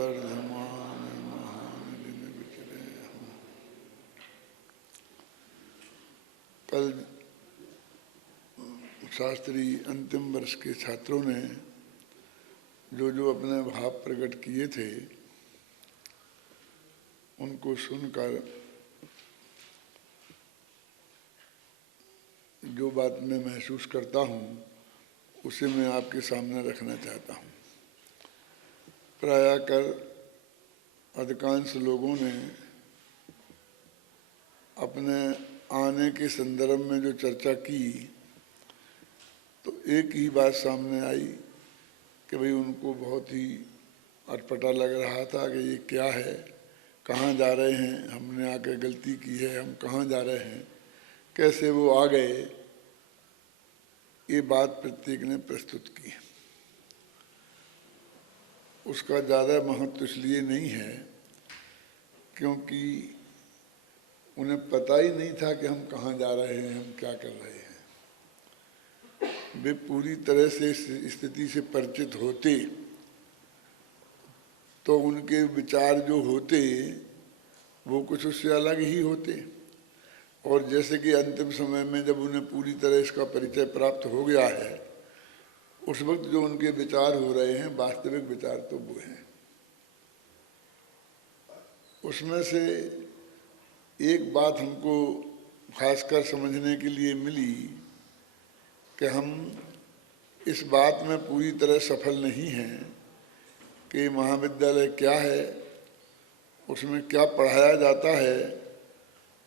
वर्धमान महान दिन विचरे हम। कल शास्त्री अंतिम वर्ष के छात्रों ने जो जो अपने भाव प्रकट किए थे उनको सुनकर जो बात मैं महसूस करता हूँ उसे मैं आपके सामने रखना चाहता हूँ। प्रायः कर अधिकांश लोगों ने अपने आने के संदर्भ में जो चर्चा की तो एक ही बात सामने आई कि भाई उनको बहुत ही अटपटा लग रहा था कि ये क्या है, कहाँ जा रहे हैं, हमने आकर गलती की है, हम कहाँ जा रहे हैं, कैसे वो आ गए। ये बात प्रत्येक ने प्रस्तुत की। उसका ज़्यादा महत्व इसलिए नहीं है क्योंकि उन्हें पता ही नहीं था कि हम कहाँ जा रहे हैं, हम क्या कर रहे हैं। वे पूरी तरह से इस स्थिति से परिचित होते तो उनके विचार जो होते वो कुछ उससे अलग ही होते। और जैसे कि अंतिम समय में जब उन्हें पूरी तरह इसका परिचय प्राप्त हो गया है उस वक्त जो उनके विचार हो रहे हैं वास्तविक विचार तो वो हैं। उसमें से एक बात हमको खासकर समझने के लिए मिली कि हम इस बात में पूरी तरह सफल नहीं हैं कि महाविद्यालय क्या है, उसमें क्या पढ़ाया जाता है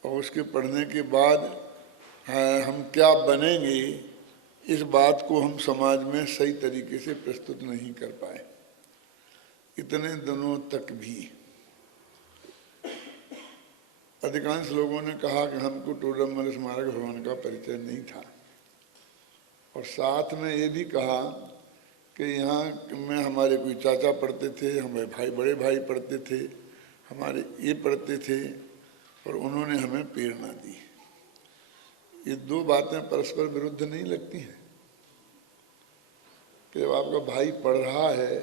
और उसके पढ़ने के बाद हम क्या बनेंगे, इस बात को हम समाज में सही तरीके से प्रस्तुत नहीं कर पाए। इतने दिनों तक भी अधिकांश लोगों ने कहा कि हमको टोडरमल स्मारक भवन का परिचय नहीं था और साथ में ये भी कहा कि यहाँ में हमारे कोई चाचा पढ़ते थे, हमारे भाई बड़े भाई पढ़ते थे, हमारे ये पढ़ते थे और उन्होंने हमें प्रेरणा दी। ये दो बातें परस्पर विरुद्ध नहीं लगती हैं कि जब आपका भाई पढ़ रहा है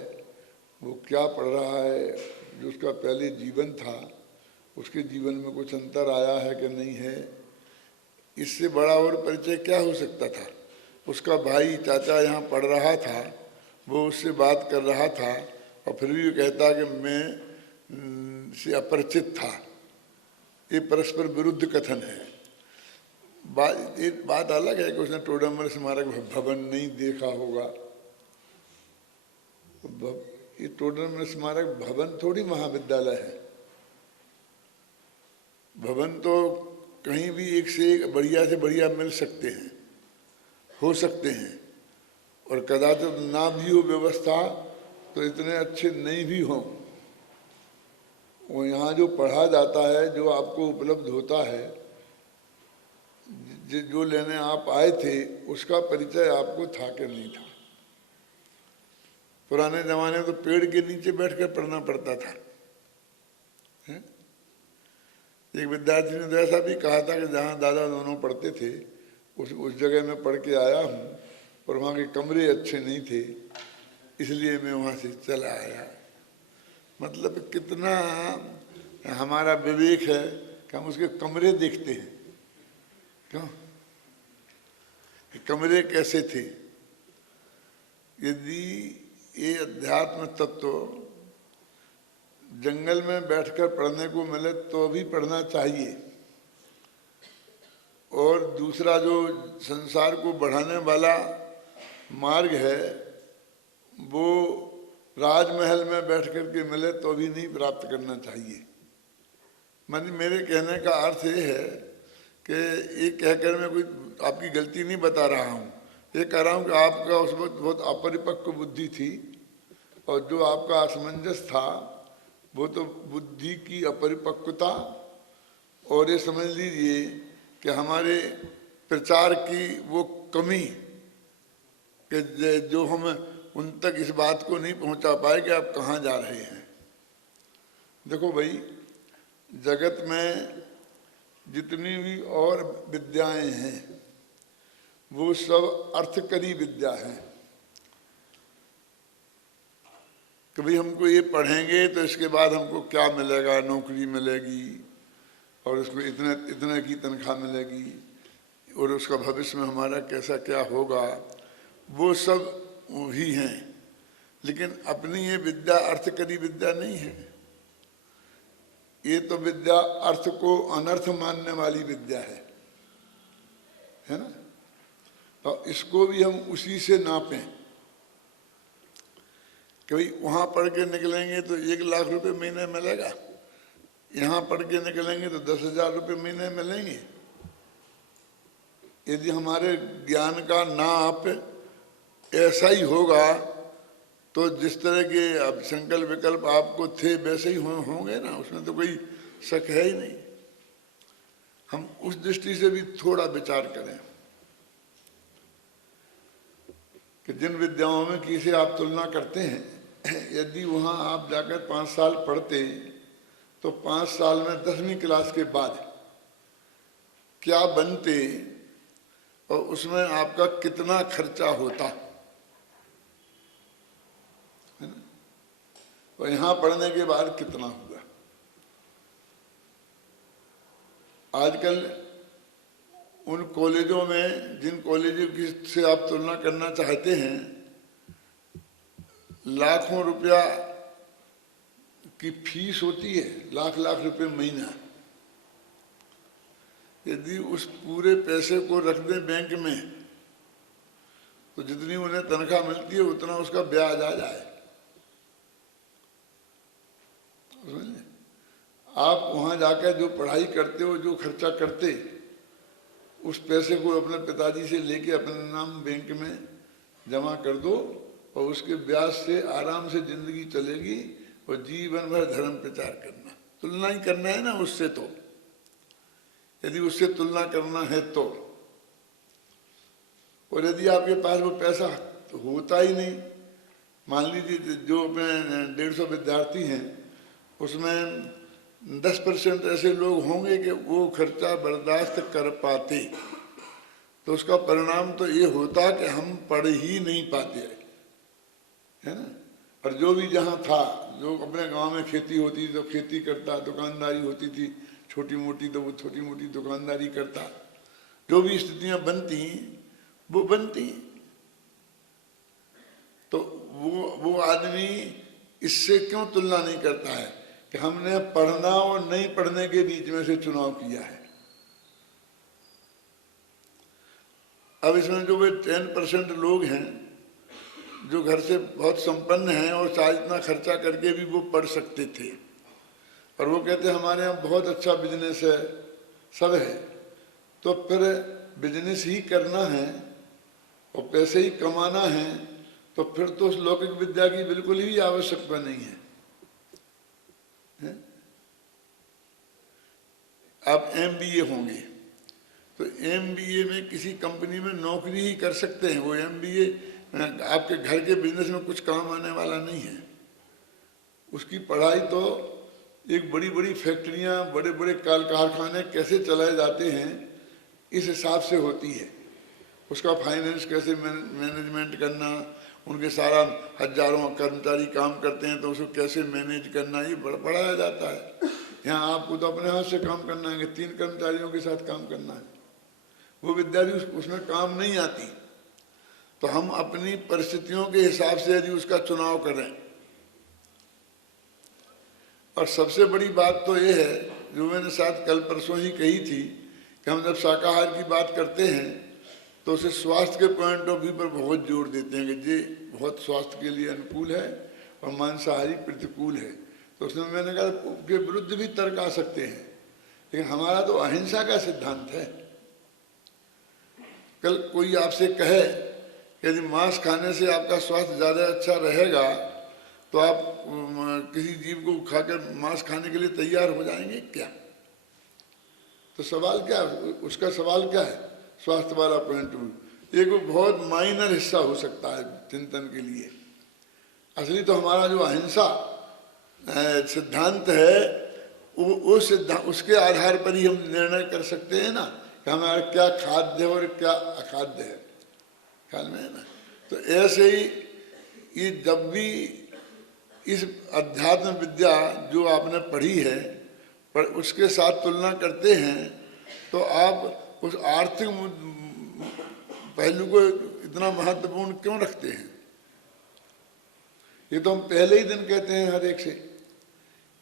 वो क्या पढ़ रहा है, जो उसका पहले जीवन था उसके जीवन में कुछ अंतर आया है कि नहीं है, इससे बड़ा और परिचय क्या हो सकता था। उसका भाई चाचा यहाँ पढ़ रहा था, वो उससे बात कर रहा था और फिर भी वो कहता कि मैं से अपरिचित था। ये परस्पर विरुद्ध कथन है। बात अलग है कि उसने टोडरमल स्मारक भवन नहीं देखा होगा। ये टोडरमल स्मारक भवन थोड़ी महाविद्यालय है। भवन तो कहीं भी एक से एक बढ़िया से बढ़िया मिल सकते हैं, हो सकते हैं, और कदाचित ना भी हो व्यवस्था तो इतने अच्छे नहीं भी हों। वो यहाँ जो पढ़ा जाता है, जो आपको उपलब्ध होता है, जो लेने आप आए थे उसका परिचय आपको था कि नहीं था। पुराने जमाने में तो पेड़ के नीचे बैठकर पढ़ना पड़ता था। एक विद्यार्थी ने तो ऐसा भी कहा था कि जहाँ दादा दोनों पढ़ते थे उस जगह में पढ़ के आया हूँ पर वहाँ के कमरे अच्छे नहीं थे इसलिए मैं वहाँ से चला आया। मतलब कितना हमारा विवेक है कि हम उसके कमरे देखते हैं। क्यों? कमरे कैसे थे? यदि ये अध्यात्म तत्व जंगल में बैठकर पढ़ने को मिले तो भी पढ़ना चाहिए, और दूसरा जो संसार को बढ़ाने वाला मार्ग है वो राजमहल में बैठ कर के मिले तो भी नहीं प्राप्त करना चाहिए। मेरे कहने का अर्थ ये है कि ये कहकर मैं कोई आपकी गलती नहीं बता रहा हूँ, ये कह रहा हूँ कि आपका उस वक्त बहुत अपरिपक्व बुद्धि थी और जो आपका असमंजस था वो तो बुद्धि की अपरिपक्वता और ये समझ लीजिए कि हमारे प्रचार की वो कमी कि जो हम उन तक इस बात को नहीं पहुंचा पाए कि आप कहाँ जा रहे हैं। देखो भाई, जगत में जितनी भी और विद्याएं हैं वो सब अर्थकरी विद्या हैं, कि भाई हमको ये पढ़ेंगे तो इसके बाद हमको क्या मिलेगा, नौकरी मिलेगी और उसको इतने इतने की तनख्वाह मिलेगी और उसका भविष्य में हमारा कैसा क्या होगा, वो सब भी हैं। लेकिन अपनी ये विद्या अर्थकरी विद्या नहीं है। ये तो विद्या अर्थ को अनर्थ मानने वाली विद्या है ना। तो इसको भी हम उसी से नापें कि भाई वहाँ पढ़ के निकलेंगे तो 1 लाख रुपए महीने मिलेगा, यहाँ पढ़ के निकलेंगे तो 10,000 रुपये महीने मिलेंगे। यदि हमारे ज्ञान का नाप ऐसा ही होगा तो जिस तरह के अब संकल्प विकल्प आपको थे वैसे ही होंगे ना, उसमें तो कोई शक है ही नहीं। हम उस दृष्टि से भी थोड़ा विचार करें कि जिन विद्याओं में किसे आप तुलना करते हैं, यदि वहाँ आप जाकर 5 साल पढ़ते तो 5 साल में 10वीं क्लास के बाद क्या बनते और उसमें आपका कितना खर्चा होता है ना, और यहाँ पढ़ने के बाद कितना हुआ। आजकल उन कॉलेजों में, जिन कॉलेजों की से आप तुलना करना चाहते हैं, लाखों रुपया की फीस होती है, लाख लाख रुपए महीना। यदि उस पूरे पैसे को रख दें बैंक में तो जितनी उन्हें तनख्वाह मिलती है उतना उसका ब्याज आ जाए। आप वहाँ जाकर जो पढ़ाई करते हो, जो खर्चा करते, उस पैसे को अपने पिताजी से लेके अपने नाम बैंक में जमा कर दो और उसके ब्याज से आराम से जिंदगी चलेगी और जीवन भर धर्म प्रचार करना। तुलना ही करना है ना उससे, तो यदि उससे तुलना करना है तो। और यदि आपके पास वो पैसा तो होता ही नहीं, मान लीजिए जो अपने 150 विद्यार्थी हैं उसमें 10% ऐसे लोग होंगे कि वो खर्चा बर्दाश्त कर पाते, तो उसका परिणाम तो ये होता कि हम पढ़ ही नहीं पाते, है ना। और जो भी जहाँ था, जो अपने गांव में खेती होती थी तो खेती करता, दुकानदारी होती थी छोटी मोटी तो वो छोटी मोटी दुकानदारी करता, जो भी स्थितियां बनती वो बनती। तो वो आदमी इससे क्यों तुलना नहीं करता है कि हमने पढ़ना और नहीं पढ़ने के बीच में से चुनाव किया है। अब इसमें जो वे 10% लोग हैं जो घर से बहुत संपन्न हैं और चाहे इतना खर्चा करके भी वो पढ़ सकते थे, और वो कहते हैं हमारे यहाँ बहुत अच्छा बिजनेस है, सब है, तो फिर बिजनेस ही करना है और पैसे ही कमाना है, तो फिर तो उस लौकिक विद्या की बिल्कुल ही आवश्यकता नहीं है। आप MBA होंगे तो MBA में किसी कंपनी में नौकरी ही कर सकते हैं। वो MBA आपके घर के बिजनेस में कुछ काम आने वाला नहीं है। उसकी पढ़ाई तो एक बड़ी बड़ी फैक्ट्रियां, बड़े बड़े कारखाने कैसे चलाए जाते हैं इस हिसाब से होती है। उसका फाइनेंस कैसे मैनेजमेंट करना, उनके सारा हजारों कर्मचारी काम करते हैं तो उसको कैसे मैनेज करना, ये पढ़ाया जाता है। यहाँ आपको तो अपने हाथ से काम करना है कि 3 कर्मचारियों के साथ काम करना है, वो विद्या भी उसमें काम नहीं आती। तो हम अपनी परिस्थितियों के हिसाब से यदि उसका चुनाव करें, और सबसे बड़ी बात तो ये है जो मैंने शायद कल परसों ही कही थी कि हम जब शाकाहार की बात करते हैं तो उसे स्वास्थ्य के पॉइंट ऑफ व्यू पर बहुत जोर देते हैं कि ये बहुत स्वास्थ्य के लिए अनुकूल है और मांसाहारी प्रतिकूल है। तो उसमें मैंने कहा के विरुद्ध भी तर्क आ सकते हैं, लेकिन हमारा तो अहिंसा का सिद्धांत है। कल कोई आपसे कहे कि यदि मांस खाने से आपका स्वास्थ्य ज़्यादा अच्छा रहेगा तो आप किसी जीव को खाकर मांस खाने के लिए तैयार हो जाएंगे क्या? तो सवाल क्या है, उसका सवाल क्या है स्वास्थ्य वाला पॉइंट ऑफ व्यू? एक बहुत माइनर हिस्सा हो सकता है चिंतन के लिए। असली तो हमारा जो अहिंसा सिद्धांत है वो सिद्धांत, उसके आधार पर ही हम निर्णय कर सकते हैं ना कि हमारा क्या खाद्य और क्या अखाद्य है, ख्याल में है ना। तो ऐसे ही ये जब भी इस अध्यात्म विद्या जो आपने पढ़ी है पर उसके साथ तुलना करते हैं तो आप उस आर्थिक पहलू को इतना महत्वपूर्ण क्यों रखते हैं? ये तो हम पहले ही दिन कहते हैं हर एक से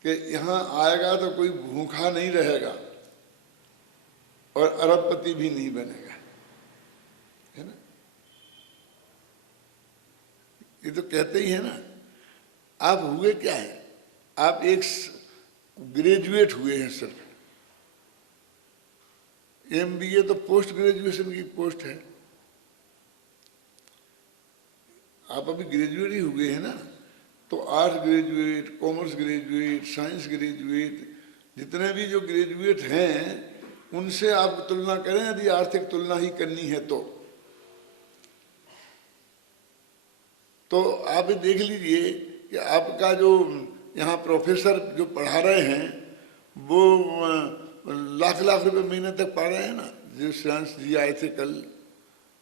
कि यहाँ आएगा तो कोई भूखा नहीं रहेगा और अरबपति भी नहीं बनेगा, है ना? ये तो कहते ही है ना। आप हुए क्या है? आप एक ग्रेजुएट हुए हैं सिर्फ। MBA तो पोस्ट ग्रेजुएशन की पोस्ट है, आप अभी ग्रेजुएट ही हुए हैं ना। तो arts graduate, commerce graduate, science graduate, जितने भी जो ग्रेजुएट हैं उनसे आप तुलना करें, यदि आर्थिक तुलना ही करनी है तो आप देख लीजिए कि आपका जो यहाँ प्रोफेसर जो पढ़ा रहे हैं वो लाख लाख रुपए महीने तक पा रहे हैं ना। जो श्रेयांश जी आए थे कल,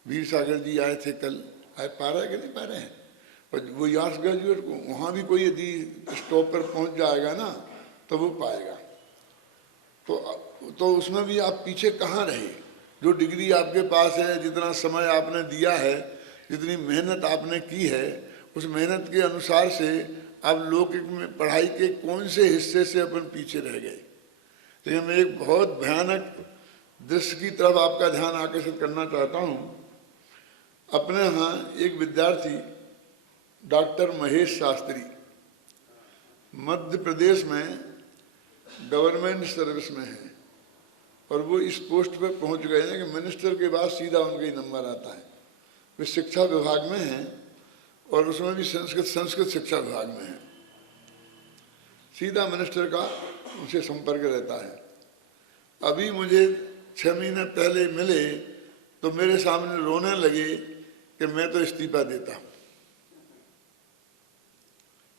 वीर सागर जी आए थे कल, पा रहे हैं कि नहीं पा रहे हैं? और वो आर्ट्स ग्रेजुएट को वहाँ भी कोई यदि स्टॉप पर पहुँच जाएगा ना तो वो पाएगा। तो उसमें भी आप पीछे कहाँ रहे? जो डिग्री आपके पास है, जितना समय आपने दिया है, जितनी मेहनत आपने की है, उस मेहनत के अनुसार से आप लौकिक में पढ़ाई के कौन से हिस्से से अपन पीछे रह गए? लेकिन मैं एक बहुत भयानक दृश्य की तरफ आपका ध्यान आकर्षित करना चाहता हूँ। अपने यहाँ एक विद्यार्थी डॉक्टर महेश शास्त्री मध्य प्रदेश में गवर्नमेंट सर्विस में है और वो इस पोस्ट पर पहुँच गए हैं कि मिनिस्टर के बाद सीधा उनका ही नंबर आता है। वे शिक्षा विभाग में हैं और उसमें भी संस्कृत शिक्षा विभाग में है। सीधा मिनिस्टर का उनसे संपर्क रहता है। अभी मुझे 6 महीने पहले मिले तो मेरे सामने रोने लगे कि मैं तो इस्तीफा देता।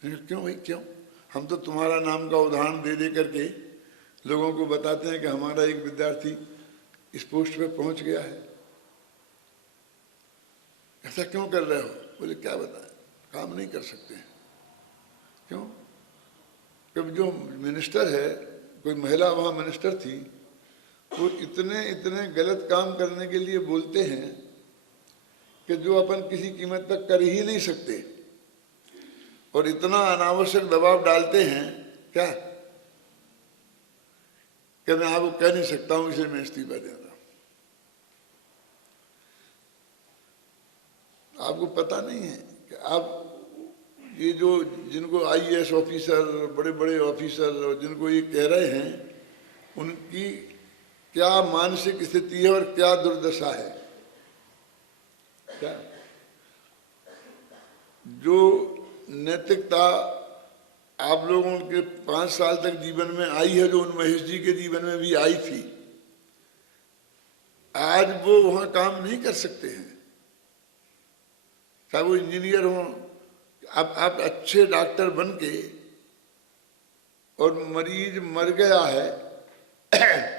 क्यों भाई क्यों? हम तो तुम्हारा नाम का उदाहरण दे दे करके लोगों को बताते हैं कि हमारा एक विद्यार्थी इस पोस्ट पे पहुंच गया है। ऐसा क्यों कर रहे हो? बोले क्या बताएं, काम नहीं कर सकते हैं। क्यों? जब जो मिनिस्टर है, कोई महिला वहाँ मिनिस्टर थी, वो इतने गलत काम करने के लिए बोलते हैं कि जो अपन किसी कीमत पर कर ही नहीं सकते, और इतना अनावश्यक दबाव डालते हैं क्या कि मैं आपको कह नहीं सकता हूं इसलिए मैं इस्तीफा दे रहा हूं। आपको पता नहीं है कि आप ये जो जिनको IAS ऑफिसर, बड़े बड़े ऑफिसर और जिनको ये कह रहे हैं, उनकी क्या मानसिक स्थिति है और क्या दुर्दशा है। क्या जो नैतिकता आप लोगों के 5 साल तक जीवन में आई है, जो उन महेश जी के जीवन में भी आई थी, आज वो वहां काम नहीं कर सकते हैं। चाहे वो इंजीनियर हो, आप अच्छे डॉक्टर बन के और मरीज मर गया है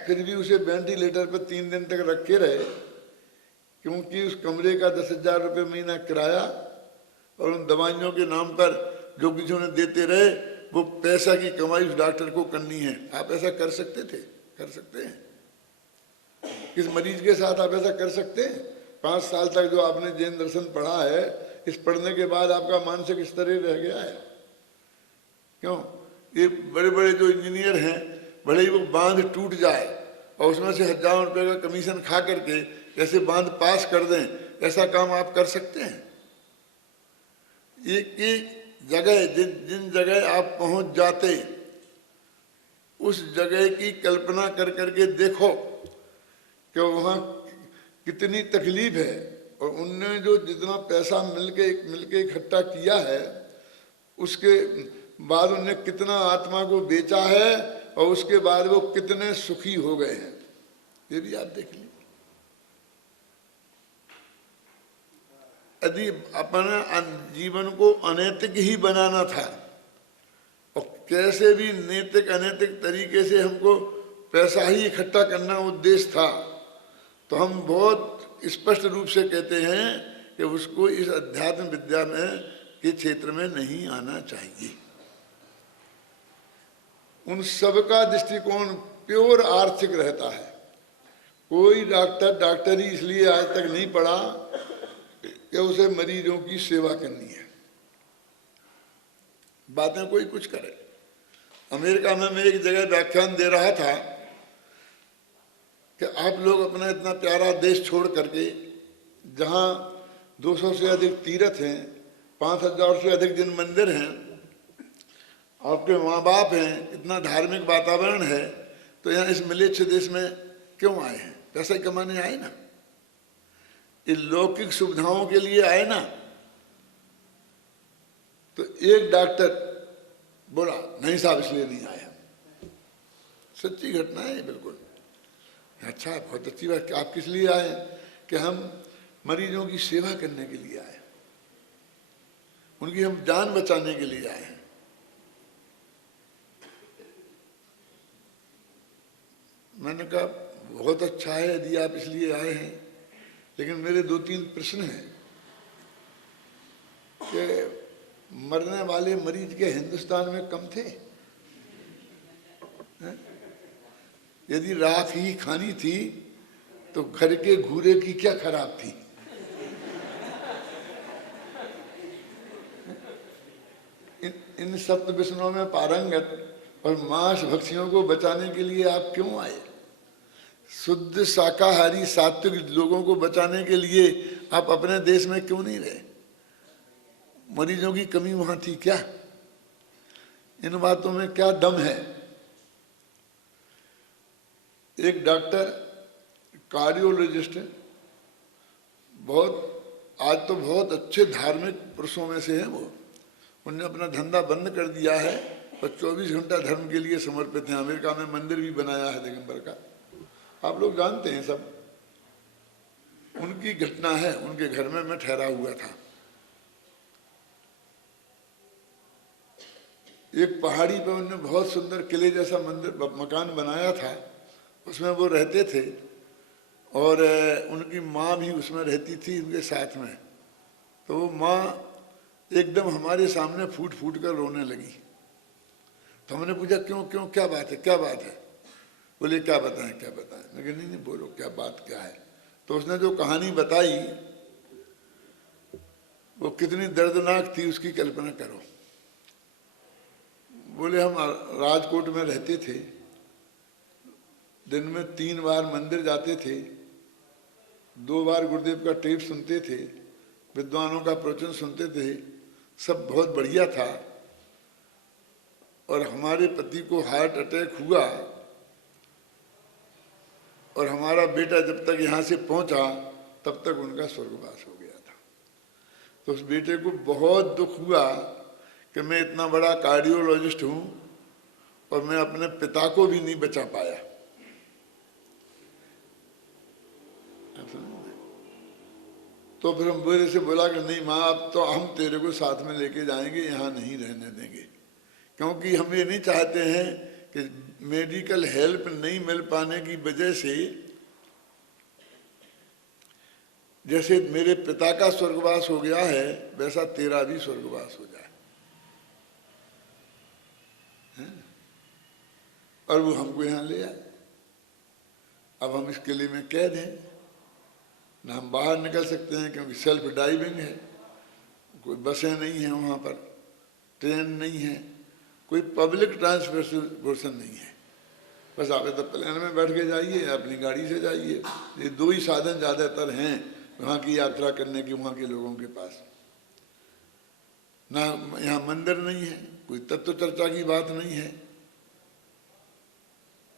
फिर भी उसे वेंटिलेटर पर 3 दिन तक रखे रहे, क्योंकि उस कमरे का 10,000 रुपये महीना किराया और उन दवाइयों के नाम पर जो किसी उन्हें देते रहे, वो पैसा की कमाई उस डॉक्टर को करनी है। आप ऐसा कर सकते थे? कर सकते हैं? किस मरीज के साथ आप ऐसा कर सकते हैं? 5 साल तक जो आपने जैन दर्शन पढ़ा है, इस पढ़ने के बाद आपका मानसिक स्तर ही रह गया है। क्यों? ये बड़े बड़े जो इंजीनियर हैं, भले ही वो बांध टूट जाए और उसमें से हजारों रुपए का कमीशन खा करके ऐसे बांध पास कर दें, ऐसा काम आप कर सकते हैं? एक जगह जिन जगह आप पहुंच जाते, उस जगह की कल्पना कर करके देखो कि वहाँ कितनी तकलीफ है, और उनने जो जितना पैसा मिलके इकट्ठा किया है, उसके बाद उनने कितना आत्मा को बेचा है और उसके बाद वो कितने सुखी हो गए हैं, ये भी आप देख लीजिए। यदि अपने जीवन को अनैतिक ही बनाना था और कैसे भी नैतिक अनैतिक तरीके से हमको पैसा ही इकट्ठा करना उद्देश्य था, तो हम बहुत स्पष्ट रूप से कहते हैं कि उसको इस अध्यात्म विद्या में के क्षेत्र में नहीं आना चाहिए। उन सबका दृष्टिकोण प्योर आर्थिक रहता है। कोई डॉक्टर डॉक्टरी इसलिए आज तक नहीं पढ़ा कि उसे मरीजों की सेवा करनी है। बातें कोई कुछ करे। अमेरिका में मैं एक जगह व्याख्यान दे रहा था कि आप लोग अपना इतना प्यारा देश छोड़ करके, जहाँ 200 से अधिक तीर्थ हैं, 5000 से अधिक जिन मंदिर हैं, आपके माँ बाप हैं, इतना धार्मिक वातावरण है, तो यहाँ इस मिलेच्छ देश में क्यों आए हैं? पैसा कमाने आए ना, इन लौकिक सुविधाओं के लिए आए ना। तो एक डॉक्टर बोला नहीं साहब इसलिए नहीं आया। सच्ची घटना है बिल्कुल। अच्छा, बहुत अच्छी बात। आप किस लिए आए? कि हम मरीजों की सेवा करने के लिए आए, उनकी हम जान बचाने के लिए आए हैं। मैंने कहा बहुत अच्छा है यदि आप इसलिए आए हैं, लेकिन मेरे 2-3 प्रश्न हैं कि मरने वाले मरीज के हिंदुस्तान में कम थे? यदि राख ही खानी थी तो घर के घूरे की क्या खराब थी? इन सप्त विष्णुओं में पारंगत और मांस भक्षियों को बचाने के लिए आप क्यों आए? शुद्ध शाकाहारी सात्विक लोगों को बचाने के लिए आप अपने देश में क्यों नहीं रहे? मरीजों की कमी वहां थी क्या? इन बातों में क्या दम है? एक डॉक्टर कार्डियोलॉजिस्ट है, आज तो बहुत अच्छे धार्मिक पुरुषों में से है वो। उन्होंने अपना धंधा बंद कर दिया है और 24 घंटा धर्म के लिए समर्पित हैं। अमेरिका में मंदिर भी बनाया है दिगंबर का, आप लोग जानते हैं सब। उनकी घटना है, उनके घर में मैं ठहरा हुआ था। एक पहाड़ी पर उन्होंने बहुत सुंदर किले जैसा मकान बनाया था, उसमें वो रहते थे और उनकी माँ भी उसमें रहती थी उनके साथ में। तो वो माँ एकदम हमारे सामने फूट फूट कर रोने लगी। तो हमने पूछा क्यों क्यों, क्या बात है, क्या बात है? बोले क्या बताएं क्या बताएं। मैं कहा नहीं बोलो क्या बात क्या है। तो उसने जो कहानी बताई वो कितनी दर्दनाक थी उसकी कल्पना करो। बोले हम राजकोट में रहते थे, दिन में 3 बार मंदिर जाते थे, 2 बार गुरुदेव का टेप सुनते थे, विद्वानों का प्रवचन सुनते थे, सब बहुत बढ़िया था। और हमारे पति को हार्ट अटैक हुआ और हमारा बेटा जब तक यहाँ से पहुँचा तब तक उनका स्वर्गवास हो गया था। तो उस बेटे को बहुत दुख हुआ कि मैं इतना बड़ा कार्डियोलॉजिस्ट हूँ और मैं अपने पिता को भी नहीं बचा पाया। तो फिर हम बोले से बोला कि नहीं माँ, अब तो हम तेरे को साथ में लेके जाएंगे, यहाँ नहीं रहने देंगे, क्योंकि हम ये नहीं चाहते हैं कि मेडिकल हेल्प नहीं मिल पाने की वजह से जैसे मेरे पिता का स्वर्गवास हो गया है वैसा तेरा भी स्वर्गवास हो जाए। और वो हमको यहाँ ले आए। अब हम इस किले में कैद हैं, ना हम बाहर निकल सकते हैं क्योंकि सेल्फ ड्राइविंग है, कोई बसें नहीं हैं वहाँ पर, ट्रेन नहीं है, कोई पब्लिक ट्रांसपोर्टेशन नहीं है। बस आप तो प्लेन में बैठ के जाइए, अपनी गाड़ी से जाइए। ये 2 ही साधन ज़्यादातर हैं वहाँ की यात्रा करने की वहाँ के लोगों के पास। ना यहाँ मंदिर नहीं है, कोई तत्व चर्चा की बात नहीं है।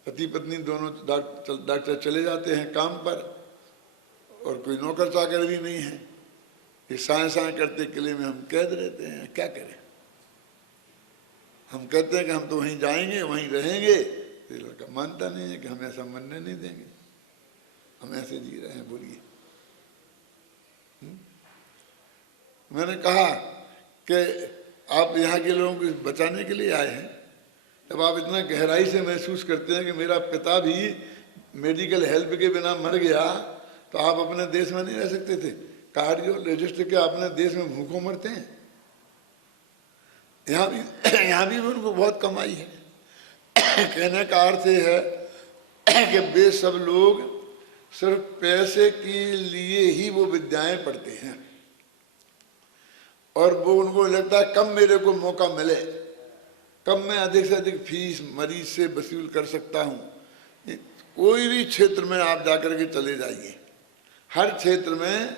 पति पत्नी दोनों डॉक्टर चले जाते हैं काम पर और कोई नौकर चाकर भी नहीं है। ये साए साए करते किले में हम कैद रहते हैं, क्या करें? हम कहते हैं कि हम तो वहीं जाएंगे, वहीं रहेंगे, ये लड़का मानता नहीं है कि हम ऐसा मरने नहीं देंगे, हम ऐसे जी रहे हैं। बोलिए। मैंने कहा कि आप यहाँ के लोगों को बचाने के लिए आए हैं। जब आप इतना गहराई से महसूस करते हैं कि मेरा पिता भी मेडिकल हेल्प के बिना मर गया, तो आप अपने देश में नहीं रह सकते थे? कार्डियोलॉजिस्ट के अपने देश में भूखों मरते हैं। यहाँ भी उनको बहुत कमाई है। कहने का अर्थ ये है कि वे सब लोग सिर्फ पैसे के लिए ही वो विद्याएं पढ़ते हैं, और वो उनको लगता है कब मेरे को मौका मिले, कब मैं अधिक से अधिक फीस मरीज से वसूल कर सकता हूँ। कोई भी क्षेत्र में आप जाकर के चले जाइए, हर क्षेत्र में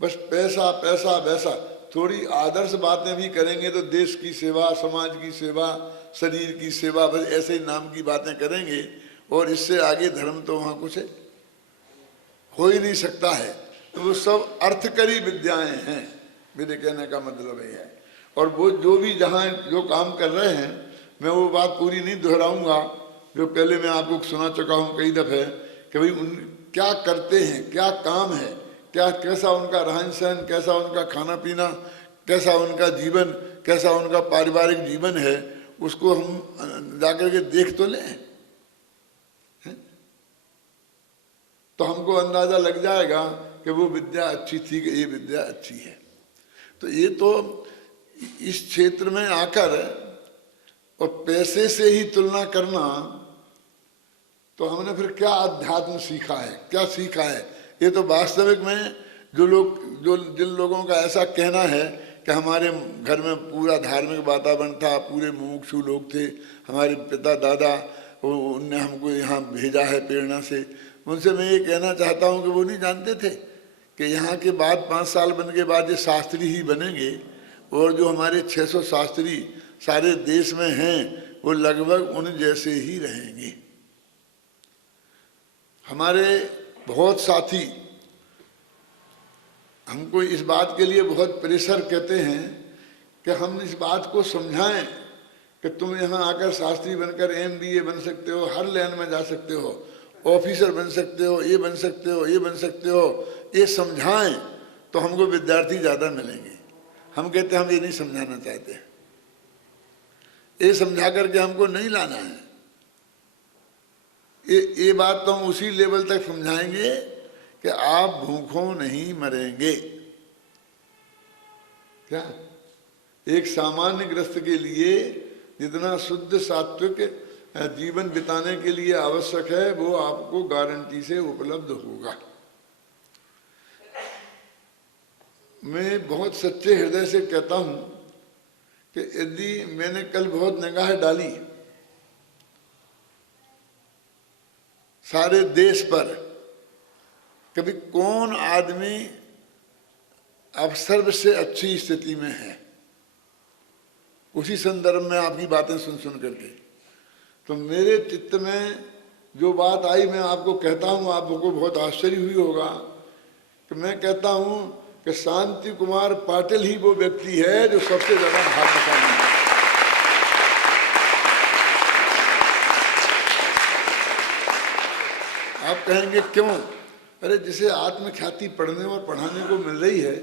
बस पैसा पैसा पैसा। थोड़ी आदर्श बातें भी करेंगे तो देश की सेवा, समाज की सेवा, शरीर की सेवा, बस ऐसे ही नाम की बातें करेंगे, और इससे आगे धर्म तो वहाँ कुछ हो ही नहीं सकता है। तो वो सब अर्थकरी विद्याएं हैं, मेरे कहने का मतलब ये है। और वो जो भी जहाँ जो काम कर रहे हैं, मैं वो बात पूरी नहीं दोहराऊंगा जो पहले मैं आपको सुना चुका हूँ कई दफ़े, कि भाई उन क्या करते हैं, क्या काम है, क्या कैसा उनका रहन सहन, कैसा उनका खाना पीना, कैसा उनका जीवन, कैसा उनका पारिवारिक जीवन है, उसको हम जाकर के देख तो लें, तो हमको अंदाज़ा लग जाएगा कि वो विद्या अच्छी थी कि ये विद्या अच्छी है। तो ये तो इस क्षेत्र में आकर और पैसे से ही तुलना करना, तो हमने फिर क्या अध्यात्म सीखा है, क्या सीखा है? ये तो वास्तविक में जिन लोगों का ऐसा कहना है कि हमारे घर में पूरा धार्मिक वातावरण था, पूरे मुमुक्षु लोग थे, हमारे पिता दादा उनने हमको यहाँ भेजा है प्रेरणा से, उनसे मैं ये कहना चाहता हूँ कि वो नहीं जानते थे कि यहाँ के बाद 5 साल बनने के बाद ये शास्त्री ही बनेंगे, और जो हमारे 600 शास्त्री सारे देश में हैं वो लगभग उन जैसे ही रहेंगे। हमारे बहुत साथी हमको इस बात के लिए बहुत प्रेशर कहते हैं कि हम इस बात को समझाएं कि तुम यहाँ आकर शास्त्री बनकर MBA बन सकते हो, हर लाइन में जा सकते हो, ऑफिसर बन सकते हो, ये बन सकते हो, ये बन सकते हो, ये समझाएं तो हमको विद्यार्थी ज़्यादा मिलेंगे। हम कहते हम ये नहीं समझाना चाहते, ये समझा करके हमको नहीं लाना है। ये बात तो हम उसी लेवल तक समझाएंगे कि आप भूखों नहीं मरेंगे। क्या एक सामान्य गृहस्थ के लिए जितना शुद्ध सात्विक जीवन बिताने के लिए आवश्यक है वो आपको गारंटी से उपलब्ध होगा। मैं बहुत सच्चे हृदय से कहता हूं कि यदि मैंने कल बहुत निगाह डाली सारे देश पर, कभी कौन आदमी अब सबसे अच्छी स्थिति में है, उसी संदर्भ में आपकी बातें सुन सुन करके, तो मेरे चित्त में जो बात आई मैं आपको कहता हूँ, आपको बहुत आश्चर्य हुई होगा कि मैं कहता हूँ कि शांति कुमार पाटिल ही वो व्यक्ति है जो सबसे ज़्यादा भाग्यशाली है। आप कहेंगे क्यों? अरे जिसे आत्मख्याति पढ़ने और पढ़ाने को मिल रही है,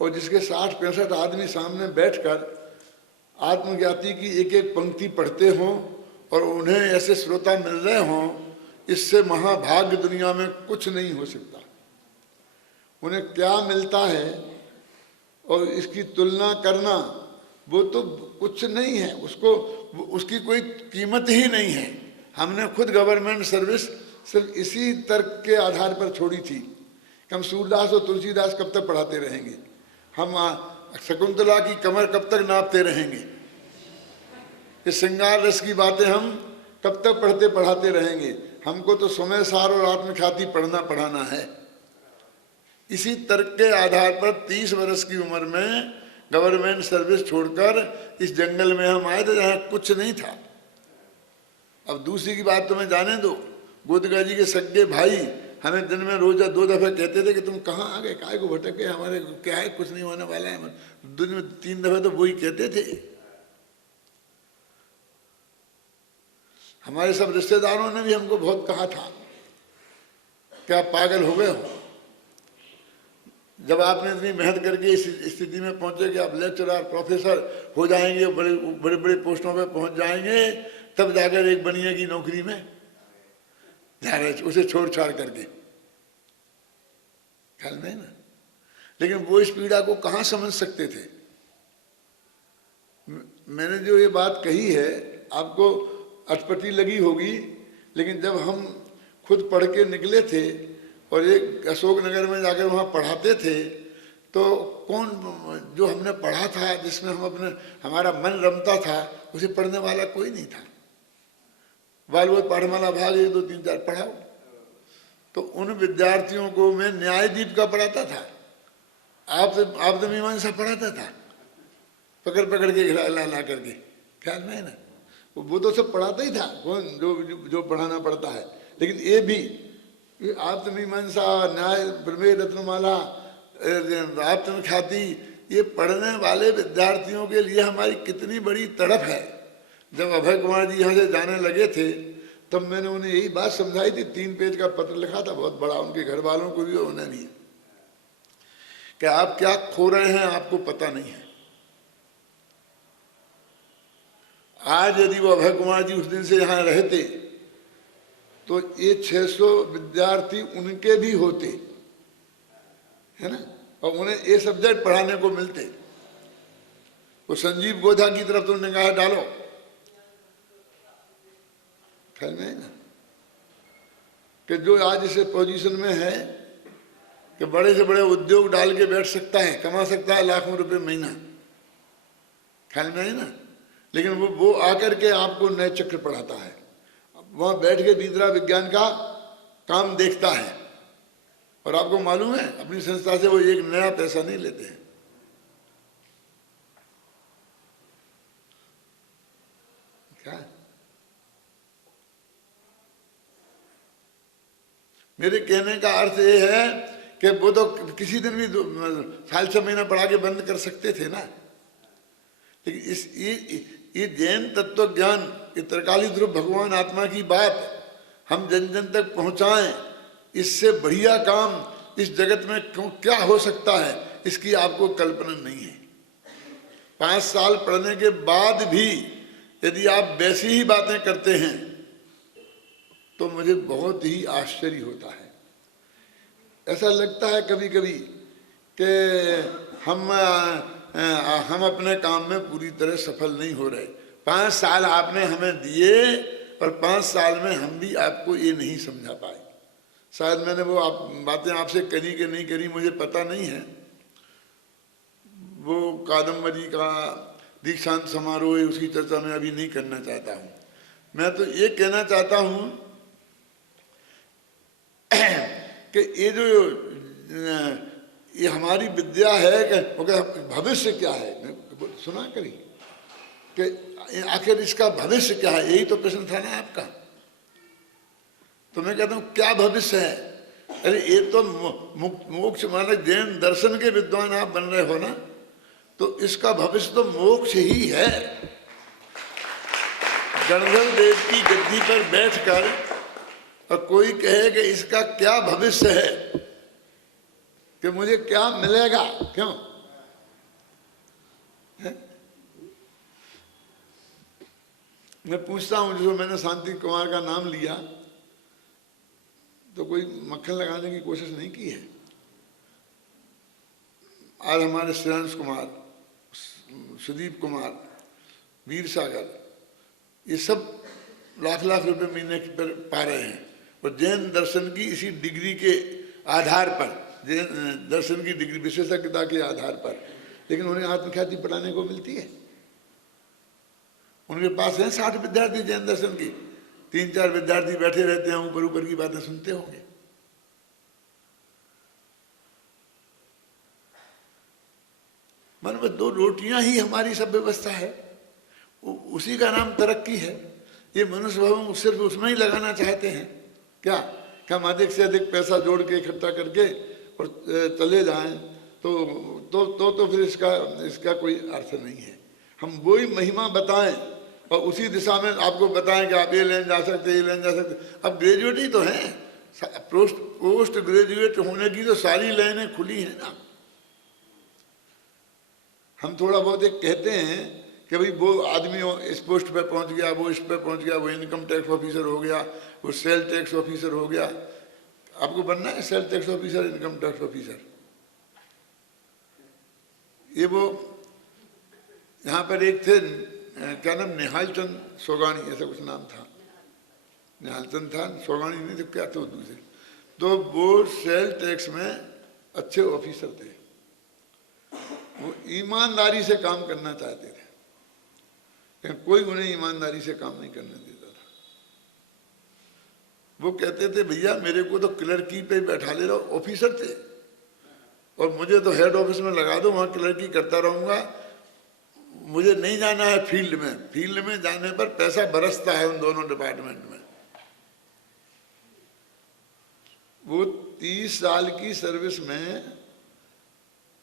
और जिसके 60-65 आदमी सामने बैठकर आत्मज्ञाति की एक एक पंक्ति पढ़ते हों और उन्हें ऐसे श्रोता मिल रहे हों, इससे महाभाग्य दुनिया में कुछ नहीं हो सकता। उन्हें क्या मिलता है और इसकी तुलना करना वो तो कुछ नहीं है, उसको उसकी कोई कीमत ही नहीं है। हमने खुद गवर्नमेंट सर्विस सिर्फ इसी तर्क के आधार पर छोड़ी थी कि हम सूरदास और तुलसीदास कब तक पढ़ाते रहेंगे, हम शकुंतला की कमर कब तक नापते रहेंगे, ये श्रृंगार रस की बातें हम कब तक पढ़ते पढ़ाते रहेंगे। हमको तो समय सार और आत्मख्याति पढ़ना पढ़ाना है। इसी तर्क के आधार पर 30 वर्ष की उम्र में गवर्नमेंट सर्विस छोड़कर इस जंगल में हम आए थे जहाँ कुछ नहीं था। अब दूसरी की बात तो मैं जाने दो, गोदगा जी के सगे भाई हमें दिन में रोज 2 दफे कहते थे कि तुम कहाँ आ गए, काय को भटक गए, हमारे क्या है, कुछ नहीं होने वाला है। दिन में 3 दफे तो वही कहते थे। हमारे सब रिश्तेदारों ने भी हमको बहुत कहा था कि आप पागल हो गए हो। जब आपने इतनी मेहनत करके इस स्थिति में पहुंचे कि आप लेक्चरर प्रोफेसर हो जाएंगे, बड़े बड़े पोस्टों पे पहुंच जाएंगे, तब जाकर एक बनिया की नौकरी में जा रहे, उसे छोड़ छाड़ करके, ख्याल में ना। लेकिन वो इस पीड़ा को कहाँ समझ सकते थे। मैंने जो ये बात कही है आपको अटपटी लगी होगी, लेकिन जब हम खुद पढ़ के निकले थे और एक अशोकनगर में जाकर वहाँ पढ़ाते थे, तो कौन जो हमने पढ़ा था, जिसमें हमारा मन रमता था, उसे पढ़ने वाला कोई नहीं था। बालवत पाठमाला भाग 1, 2, 3, 4 पढ़ाओ, तो उन विद्यार्थियों को मैं न्यायदीप का पढ़ाता था, आप मीमांसा पढ़ाता था, पकड़ पकड़ के ला करके, ख्याल में है ना। वो तो सब पढ़ाता ही था, कौन जो पढ़ाना पड़ता है। लेकिन ये भी आप मीमांसा, न्याय, प्रमेय, रत्नमाला, आप ख्याति, ये पढ़ने वाले विद्यार्थियों के लिए हमारी कितनी बड़ी तड़प है। जब अभय कुमार जी यहाँ से जाने लगे थे, तब मैंने उन्हें यही बात समझाई थी। 3 पेज का पत्र लिखा था, बहुत बड़ा, उनके घर वालों को भी और उन्हें भी, कि आप क्या खो रहे हैं आपको पता नहीं है। आज यदि वो अभय कुमार जी उस दिन से यहाँ रहते, तो ये 600 विद्यार्थी उनके भी होते, है ना, और उन्हें ये सब्जेक्ट पढ़ाने को मिलते। वो संजीव गोधा की तरफ तो निगाह डालो, ख्याल में है ना, कि जो आज इस पोजीशन में है कि बड़े से बड़े उद्योग डाल के बैठ सकता है, कमा सकता है लाखों रुपए महीना, ख्याल में है ना। लेकिन वो आकर के आपको नए चक्र पढ़ाता है, वहां बैठ के विद्या विज्ञान का काम देखता है, और आपको मालूम है अपनी संस्था से वो एक नया पैसा नहीं लेते हैं। क्या मेरे कहने का अर्थ ये है कि वो तो किसी दिन भी साल 6 महीना पढ़ा के बंद कर सकते थे ना। लेकिन ये जैन तत्व ज्ञान, ये त्रिकाली ध्रुव भगवान आत्मा की बात हम जन जन तक पहुंचाएं, इससे बढ़िया काम इस जगत में क्या हो सकता है, इसकी आपको कल्पना नहीं है। 5 साल पढ़ने के बाद भी यदि आप वैसी ही बातें करते हैं, तो मुझे बहुत ही आश्चर्य होता है। ऐसा लगता है कभी कभी कि हम अपने काम में पूरी तरह सफल नहीं हो रहे। 5 साल आपने हमें दिए और 5 साल में हम भी आपको ये नहीं समझा पाए। शायद मैंने वो बातें आपसे करी कि नहीं करी मुझे पता नहीं है। वो कादम्बरी का दीक्षांत समारोह है, उसकी चर्चा मैं अभी नहीं करना चाहता हूँ। मैं तो ये कहना चाहता हूँ कि ये हमारी विद्या है कि भविष्य क्या है, सुना करी कि आखिर इसका भविष्य क्या है, यही तो प्रश्न था ना आपका। तो मैं कहता हूँ क्या भविष्य है? अरे ये तो मोक्ष माने जैन दर्शन के विद्वान आप बन रहे हो ना, तो इसका भविष्य तो मोक्ष ही है। गणधर देव की गद्दी पर बैठकर और कोई कहे कि इसका क्या भविष्य है, कि मुझे क्या मिलेगा, क्यों है? मैं पूछता हूं, जो मैंने शांति कुमार का नाम लिया तो कोई मक्खन लगाने की कोशिश नहीं की है। आज हमारे श्रेयांश कुमार, सुदीप कुमार, वीर सागर, ये सब लाख लाख रुपए महीने पर पा रहे हैं, और जैन दर्शन की इसी डिग्री के आधार पर, जैन दर्शन की डिग्री विशेषज्ञता के आधार पर, लेकिन उन्हें आत्मख्याति पढ़ाने को मिलती है। उनके पास हैं 60 विद्यार्थी जैन दर्शन की, 3-4 विद्यार्थी बैठे रहते हैं, ऊपर ऊपर की बातें सुनते होंगे। मन में 2 रोटियां ही हमारी सब व्यवस्था है, उसी का नाम तरक्की है। ये मनुष्य भवन सिर्फ उसमें ही लगाना चाहते हैं क्या हम अधिक से अधिक पैसा जोड़ के इकट्ठा करके और चले जाएं, तो फिर इसका कोई अर्थ नहीं है। हम वही महिमा बताएं और उसी दिशा में आपको बताएं कि आप ये लेन जा सकते, ये लेन जा सकते। अब ग्रेजुएट ही तो हैं, पोस्ट ग्रेजुएट होने की तो सारी लाइनें खुली हैं ना। हम थोड़ा बहुत एक कहते हैं कि भाई वो आदमी इस पोस्ट पर पहुंच गया, वो इस पर पहुंच गया, वो इनकम टैक्स ऑफिसर हो गया, वो सेल टैक्स ऑफिसर हो गया। आपको बनना है sale tax officer, income tax officer. ये वो यहाँ पर एक थे क्या नाम, निहाल चंद सोगानी ऐसा कुछ नाम था, निहाल चंद था, सोगानी नहीं तो क्या थे दूसरे। तो वो सेल टैक्स में अच्छे ऑफिसर थे, वो ईमानदारी से काम करना चाहते थे, लेकिन कोई उन्हें ईमानदारी से काम नहीं करने देता था। वो कहते थे भैया मेरे को तो क्लर्की पे बैठा ले रहो, ऑफिसर थे, और मुझे तो हेड ऑफिस में लगा दो, वहाँ क्लर्की करता रहूँगा, मुझे नहीं जाना है फील्ड में। फील्ड में जाने पर पैसा बरसता है उन दोनों डिपार्टमेंट में। वो 30 साल की सर्विस में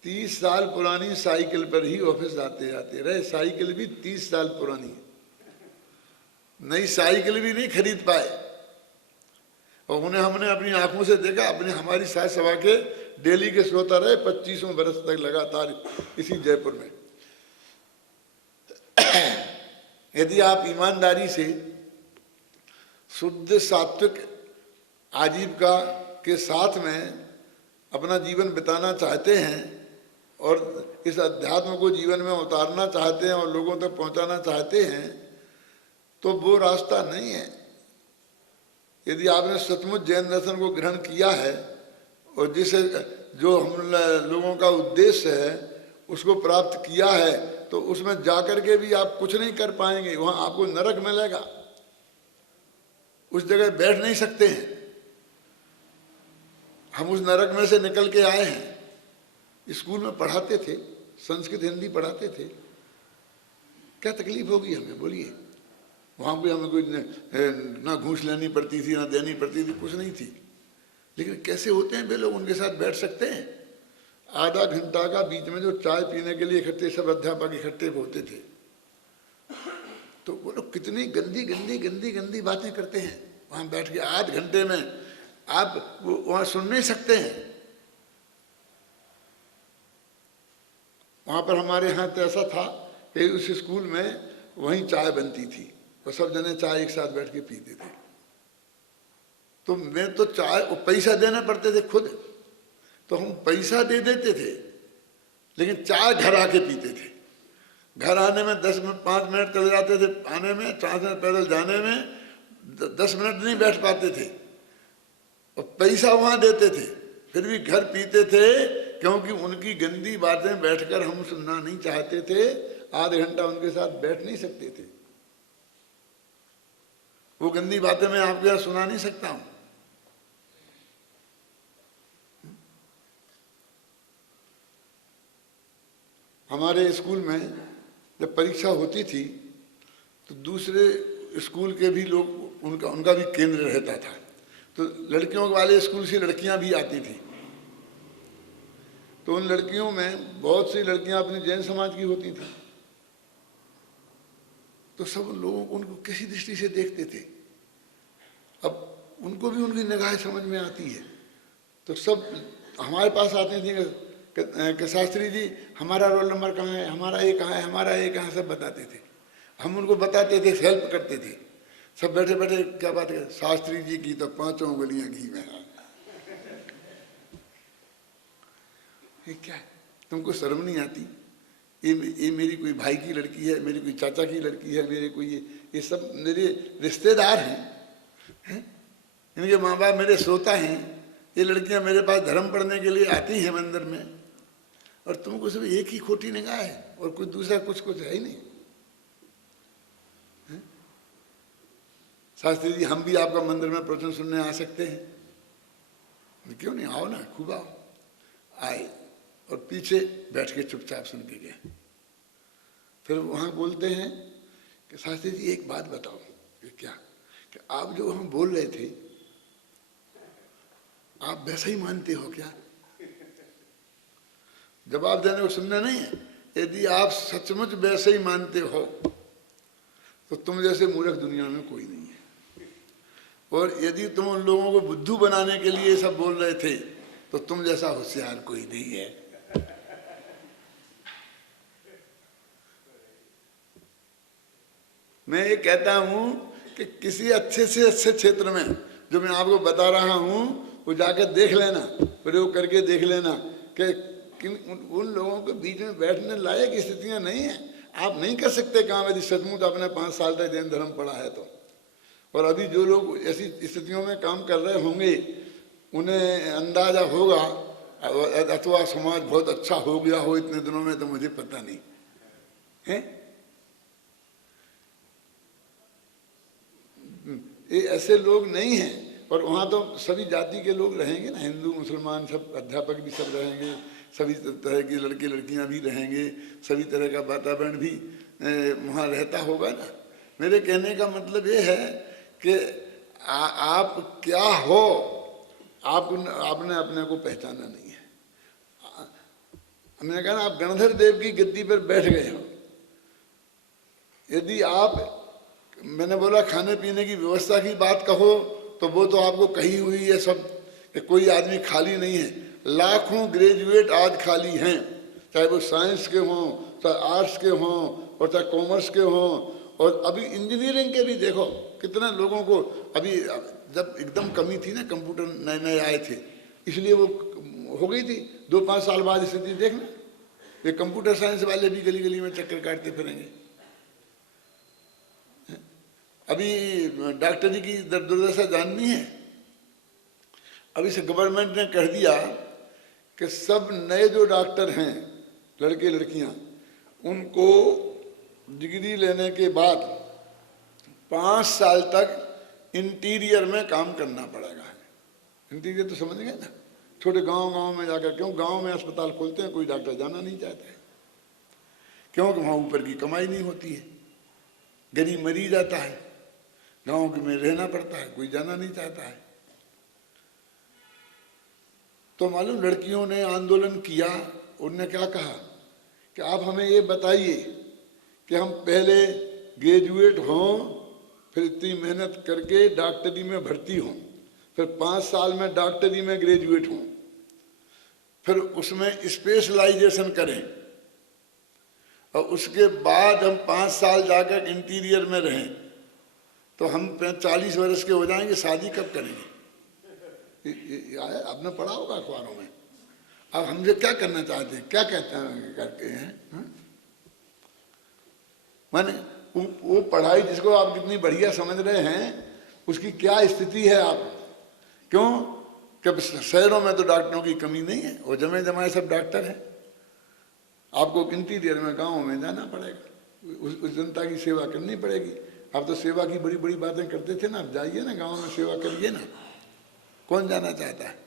30 साल पुरानी साइकिल पर ही ऑफिस जाते जाते रहे, साइकिल भी 30 साल पुरानी, नई साइकिल भी नहीं खरीद पाए। और उन्हें हमने अपनी आंखों से देखा, अपनी हमारी साथ सभा के डेली के सोता रहे 25 बरस तक लगातार इसी जयपुर में। यदि आप ईमानदारी से शुद्ध सात्विक आजीविका के साथ में अपना जीवन बिताना चाहते हैं और इस अध्यात्म को जीवन में उतारना चाहते हैं और लोगों तक पहुंचाना चाहते हैं, तो वो रास्ता नहीं है। यदि आपने सचमुच जैन दर्शन को ग्रहण किया है और जिसे जो हम लोगों का उद्देश्य है उसको प्राप्त किया है, तो उसमें जाकर के भी आप कुछ नहीं कर पाएंगे, वहाँ आपको नरक मिलेगा, उस जगह बैठ नहीं सकते हैं। हम उस नरक में से निकल के आए हैं। स्कूल में पढ़ाते थे, संस्कृत हिंदी पढ़ाते थे, क्या तकलीफ होगी हमें, बोलिए। वहाँ भी हमें कोई ना घूस लेनी पड़ती थी, ना देनी पड़ती थी, कुछ नहीं थी। लेकिन कैसे होते हैं वे लोग, उनके साथ बैठ सकते हैं। आधा घंटा का बीच में जो चाय पीने के लिए इकट्ठे सब अध्यापक इकट्ठे होते थे, तो वो लोग कितनी गंदी गंदी गंदी गंदी बातें करते हैं वहाँ बैठ के। आध घंटे में आप वहाँ सुन नहीं सकते हैं। वहाँ पर हमारे यहाँ तो ऐसा था कि उस स्कूल में वहीं चाय बनती थी और सब जने चाय एक साथ बैठ के पीते थे। तो मैं तो चाय, पैसा देने पड़ते थे खुद, तो हम पैसा दे देते थे, लेकिन चाय घर आके पीते थे। घर आने में 5 मिनट चले जाते थे, आने में 4 मिनट पैदल जाने में 10 मिनट नहीं बैठ पाते थे, और पैसा वहाँ देते थे, फिर भी घर पीते थे, क्योंकि उनकी गंदी बातें बैठकर हम सुनना नहीं चाहते थे। आधे घंटा उनके साथ बैठ नहीं सकते थे। वो गंदी बातें मैं आपके यहाँ सुना नहीं सकता हूँ। हमारे स्कूल में जब परीक्षा होती थी तो दूसरे स्कूल के भी लोग, उनका भी केंद्र रहता था, तो लड़कियों वाले स्कूल से लड़कियां भी आती थी। तो उन लड़कियों में बहुत सी लड़कियां अपने जैन समाज की होती थी, तो सब लोग उनको किसी दृष्टि से देखते थे। अब उनको भी उनकी निगाह समझ में आती है, तो सब हमारे पास आते थे कि शास्त्री जी हमारा रोल नंबर कहाँ है, हमारा ये कहाँ है, हमारा ये कहाँ, सब बताते थे। हम उनको बताते थे, हेल्प करते थे। सब बैठे बैठे क्या बात है, शास्त्री जी की तो 5 उंगलियां घी में है। ये क्या है, तुमको शर्म नहीं आती? ये मेरी कोई भाई की लड़की है, मेरी कोई चाचा की लड़की है, मेरे कोई ये सब मेरे रिश्तेदार हैं, इनके माँ बाप मेरे श्रोता हैं। ये लड़कियां मेरे पास धर्म पढ़ने के लिए आती हैं मंदिर में, और तुमको सिर्फ एक ही खोटी निगाह है और कोई दूसरा कुछ है ही नहीं। शास्त्री जी हम भी आपका मंदिर में प्रवचन सुनने आ सकते हैं? क्यों नहीं, आओ ना, खूब आओ। आए और पीछे बैठ के चुपचाप सुन के गए। फिर वहाँ बोलते हैं कि शास्त्री जी एक बात बताओ। क्या? कि आप जो हम बोल रहे थे आप वैसा ही मानते हो क्या? जवाब देने को सुनना नहीं है। यदि आप सचमुच वैसे ही मानते हो तो तुम जैसे मूर्ख दुनिया में कोई नहीं है, और यदि तुम उन लोगों को बुद्धू बनाने के लिए सब बोल रहे थे तो तुम जैसा होशियार कोई नहीं है। मैं ये कहता हूं कि किसी अच्छे से अच्छे क्षेत्र में जो मैं आपको बता रहा हूं वो जाकर देख लेना, प्रयोग करके देख लेना कि उन लोगों के बीच में बैठने लायक स्थितियां नहीं है। आप नहीं कर सकते काम यदि सचमुच आपने 5 साल तक जैन धर्म पढ़ा है तो। और अभी जो लोग ऐसी स्थितियों में काम कर रहे होंगे उन्हें अंदाजा होगा, अथवा समाज बहुत अच्छा हो गया हो इतने दिनों में, तो मुझे पता नहीं है। ये ऐसे लोग नहीं हैं। और वहाँ तो सभी जाति के लोग रहेंगे ना, हिंदू मुसलमान सब, अध्यापक भी सब रहेंगे, सभी तरह की लड़के लड़कियाँ भी रहेंगे, सभी तरह का वातावरण भी वहाँ रहता होगा ना। मेरे कहने का मतलब ये है कि आप क्या हो, आपने अपने को पहचाना नहीं है। हमने कहा ना, आप गणधर देव की गद्दी पर बैठ गए हो, यदि आप, मैंने बोला खाने पीने की व्यवस्था की बात कहो तो वो तो आपको कही हुई है सब, कि कोई आदमी खाली नहीं है। लाखों ग्रेजुएट आज खाली हैं, चाहे वो साइंस के हों, चाहे आर्ट्स के हों, और चाहे कॉमर्स के हों, और अभी इंजीनियरिंग के भी देखो कितने लोगों को, अभी जब एकदम कमी थी ना, कंप्यूटर नए नए आए थे, इसलिए वो हो गई थी। 2-5 साल बाद स्थिति देखना, ये कंप्यूटर साइंस वाले भी गली गली में चक्कर काटते फिरेंगे। अभी डॉक्टरी की दुर्दशा जाननी है। अभी से गवर्नमेंट ने कर दिया कि सब नए जो डॉक्टर हैं, लड़के लड़कियां, उनको डिग्री लेने के बाद 5 साल तक इंटीरियर में काम करना पड़ेगा। इंटीरियर तो समझ गए ना, छोटे गांव में जाकर, क्यों गांव में अस्पताल खोलते हैं, कोई डॉक्टर जाना नहीं चाहता है, क्योंकि वहाँ ऊपर की कमाई नहीं होती है, गरीब मरीज आता है, गाँव में रहना पड़ता है, कोई जाना नहीं चाहता है। तो मालूम लड़कियों ने आंदोलन किया, उनने क्या कहा कि आप हमें ये बताइए कि हम पहले ग्रेजुएट हों, फिर इतनी मेहनत करके डॉक्टरी में भर्ती हों, फिर 5 साल में डॉक्टरी में ग्रेजुएट हों, फिर उसमें स्पेशलाइजेशन करें, और उसके बाद हम 5 साल जाकर इंटीरियर में रहें, तो हम 40 वर्ष के हो जाएंगे, शादी कब करेंगे? आपने पढ़ा होगा अखबारों में। अब हमसे क्या करना चाहते हैं, क्या कहते हैं करके हैं? माने वो पढ़ाई जिसको आप कितनी बढ़िया समझ रहे हैं, उसकी क्या स्थिति है आप? क्यों? कि शहरों में तो डॉक्टरों की कमी नहीं है, वो जमे जमाए सब डॉक्टर हैं। आपको इंटीरियर में, गाँव में जाना पड़ेगा, उस जनता की सेवा करनी पड़ेगी। आप तो सेवा की बड़ी बड़ी बातें करते थे ना, अब जाइए ना गाँव में, सेवा करिए ना, कौन जाना चाहता है?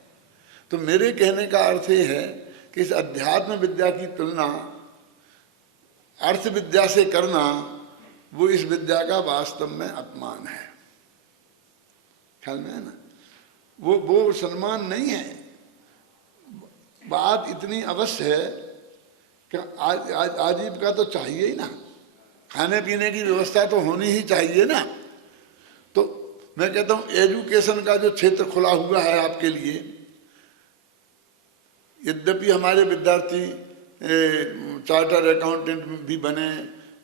तो मेरे कहने का अर्थ ये है कि इस अध्यात्म विद्या की तुलना अर्थ विद्या से करना, वो इस विद्या का वास्तव में अपमान है। ख्याल में है ना? वो सम्मान नहीं है। बात इतनी अवश्य है कि आजीविका तो चाहिए ही ना, खाने पीने की व्यवस्था तो होनी ही चाहिए ना। तो मैं कहता हूँ एजुकेशन का जो क्षेत्र खुला हुआ है आपके लिए, यद्यपि हमारे विद्यार्थी चार्टर अकाउंटेंट भी बने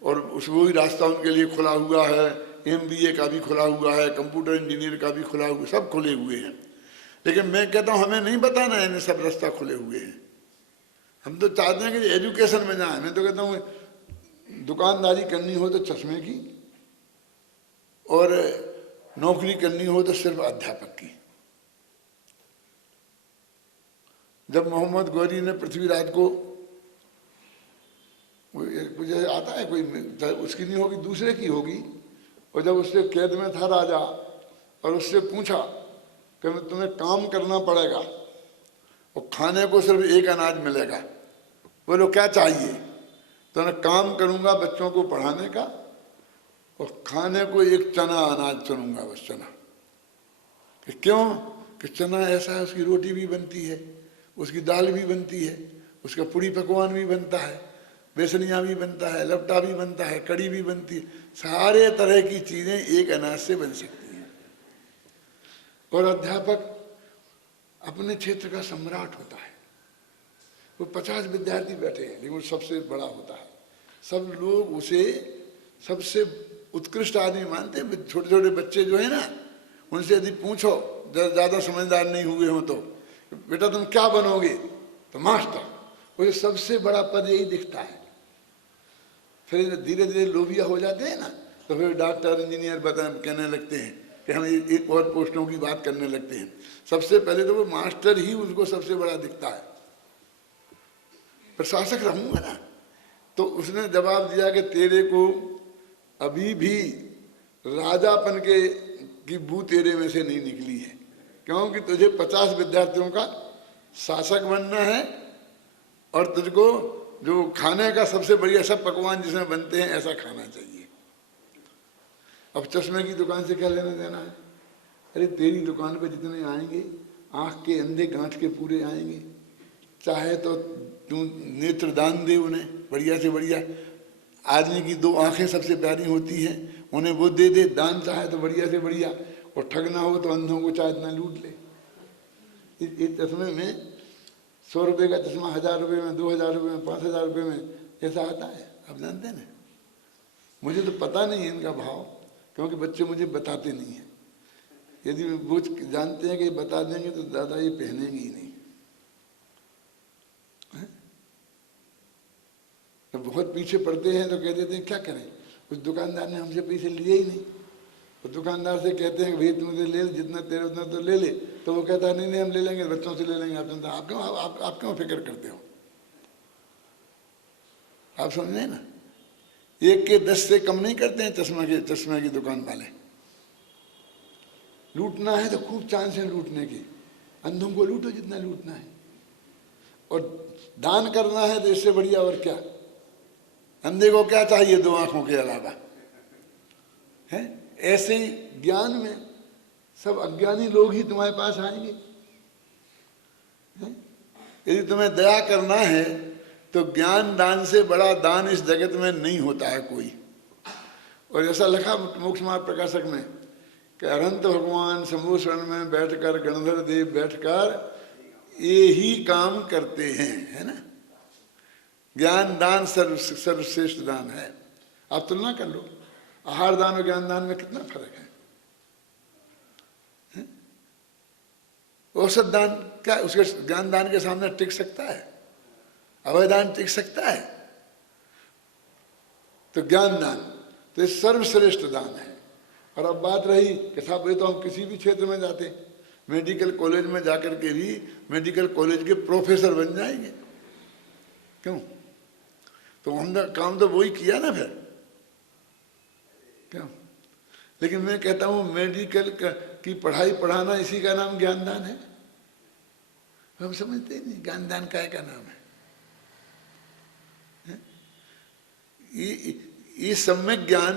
और वही रास्ता उनके लिए खुला हुआ है, MBA का भी खुला हुआ है, कंप्यूटर इंजीनियर का भी खुला हुआ, सब खुले हुए हैं। लेकिन मैं कहता हूँ हमें नहीं बताना है इन्हें सब रास्ता खुले हुए हैं। हम तो चाहते हैं कि एजुकेशन में जाए। मैं तो कहता हूँ दुकानदारी करनी हो तो चश्मे की, और नौकरी करनी हो तो सिर्फ अध्यापक की। जब मोहम्मद गौरी ने पृथ्वीराज को, मुझे आता है कोई, उसकी नहीं होगी दूसरे की होगी, और जब उससे कैद में था राजा, और उससे पूछा कि तुम्हें काम करना पड़ेगा और खाने को सिर्फ एक अनाज मिलेगा, बोलो क्या चाहिए? तो मैं काम करूंगा बच्चों को पढ़ाने का, और खाने को एक चना अनाज चुनूंगा, बस चना। कि क्यों? कि चना ऐसा है, उसकी रोटी भी बनती है, उसकी दाल भी बनती है, उसका पूड़ी पकवान भी बनता है, बेसनिया भी बनता है, लपटा भी बनता है, कड़ी भी बनती है, सारे तरह की चीज़ें एक अनाज से बन सकती हैं। और अध्यापक अपने क्षेत्र का सम्राट होता है। वो 50 विद्यार्थी बैठे हैं, लेकिन वो सबसे बड़ा होता है। सब लोग उसे सबसे उत्कृष्ट आदमी मानते हैं। छोटे छोटे बच्चे जो है ना, उनसे यदि पूछो, ज़्यादा समझदार नहीं हुए हो, तो बेटा तुम क्या बनोगे? तो मास्टर। वो सबसे बड़ा पद यही दिखता है। फिर धीरे धीरे लोभिया हो जाते हैं ना, तो फिर डॉक्टर इंजीनियर कहने लगते हैं कि हम एक और पोस्टों की बात करने लगते हैं। सबसे पहले तो वो मास्टर ही उसको सबसे बड़ा दिखता है, प्रशासक रहूंगा ना। तो उसने जवाब दिया कि तेरे को अभी भी राजापन की बू तेरे में से नहीं निकली है, क्योंकि तुझे 50 विद्यार्थियों का शासक बनना है और तुझको जो खाने का सबसे बढ़िया सब पकवान जिसमें बनते हैं ऐसा खाना चाहिए। अब चश्मे की दुकान से क्या लेना देना है? अरे तेरी दुकान पे जितने आएंगे आंख के अंधे गांठ के पूरे आएंगे, चाहे तो तू नेत्र दान दे उन्हें, बढ़िया से बढ़िया। आदमी की 2 आंखें सबसे प्यारी होती हैं, उन्हें वो दे दे दान, चाहे तो बढ़िया से बढ़िया। और ठगना हो तो अंधों को चाहे इतना लूट ले। इस चश्मे में 100 रुपये का चश्मा 1000 रुपये में, 2000 रुपये में, 5000 रुपये में ऐसा आता है, आप जानते हैं ना। मुझे तो पता नहीं है इनका भाव, क्योंकि बच्चे मुझे बताते नहीं हैं। यदि वो जानते हैं कि बता देंगे तो दादा ये पहनेंगे ही नहीं। तो बहुत पीछे पड़ते हैं तो कह देते हैं क्या करें, उस दुकानदार ने हमसे पैसे लिए ही नहीं। तो दुकानदार से कहते हैं भैया तुम ले जितना तेरे उतना तो ले ले, तो वो कहता है नहीं हम ले लेंगे, बच्चों से ले लेंगे। आप क्यों फिक्र करते हो? आप समझे ना, 1 के 10 से कम नहीं करते हैं चश्मे की दुकान वाले। लूटना है तो खूब चांस है लूटने की, अंधों को लूटो जितना लूटना है, और दान करना है तो इससे बढ़िया और क्या। अंधे को क्या चाहिए 2 आंखों के अलावा, है? ऐसे ही ज्ञान में सब अज्ञानी लोग ही तुम्हारे पास आएंगे। यदि तुम्हें दया करना है तो ज्ञान दान से बड़ा दान इस जगत में नहीं होता है कोई। और ऐसा लिखा मोक्ष मार्ग प्रकाशक में कि अनंत भगवान शंभु शरण में बैठकर गणधर देव बैठकर ये ही काम करते हैं, है ना। ज्ञान दान सर्वश्रेष्ठ दान है। आप तुलना कर लो, आहार दान और ज्ञान दान में कितना फर्क है? औसत दान क्या उसके ज्ञान दान के सामने टिक सकता है? अभय दान टिक सकता है? तो ज्ञान दान तो ये सर्वश्रेष्ठ दान है। और अब बात रही कि साहब ये तो हम किसी भी क्षेत्र में जाते, मेडिकल कॉलेज में जाकर के भी मेडिकल कॉलेज के प्रोफेसर बन जाएंगे, क्यों? तो हमने काम तो वही किया ना फिर, क्यों? लेकिन मैं कहता हूँ मेडिकल की पढ़ाई पढ़ाना इसी का नाम ज्ञान दान है। हम समझते नहीं ज्ञान दान काय का नाम है। ये सम्यक ज्ञान,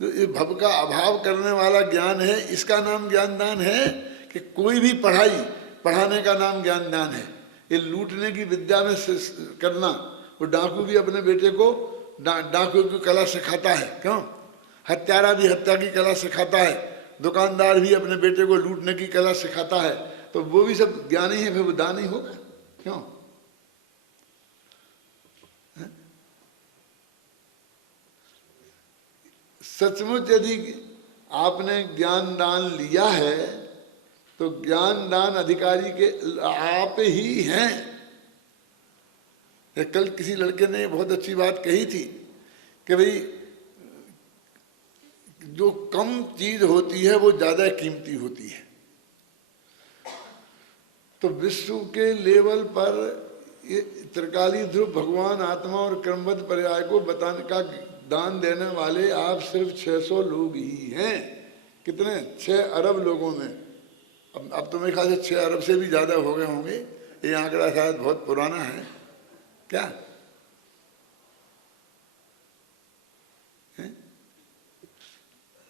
ये भव का अभाव करने वाला ज्ञान है, इसका नाम ज्ञान दान है। कि कोई भी पढ़ाई पढ़ाने का नाम ज्ञान दान है। ये लूटने की विद्या में करना, वो डाकू भी अपने बेटे को डाकू की कला सिखाता है, क्यों? हत्यारा भी हत्या की कला सिखाता है, दुकानदार भी अपने बेटे को लूटने की कला सिखाता है। तो वो भी सब ज्ञानी है, फिर वो दान ही होगा, क्यों? सचमुच यदि आपने ज्ञान दान लिया है तो ज्ञान दान अधिकारी के आप ही हैं। कल किसी लड़के ने बहुत अच्छी बात कही थी कि भाई जो कम चीज होती है वो ज्यादा कीमती होती है। तो विश्व के लेवल पर ये त्रिकाली ध्रुव भगवान आत्मा और क्रमबद्ध पर्याय को बताने का दान देने वाले आप सिर्फ 600 लोग ही हैं। कितने? 6 अरब लोगों में। अब तो मेरे ख्याल से 6 अरब से भी ज्यादा हो गए होंगे। ये आंकड़ा शायद बहुत पुराना है क्या?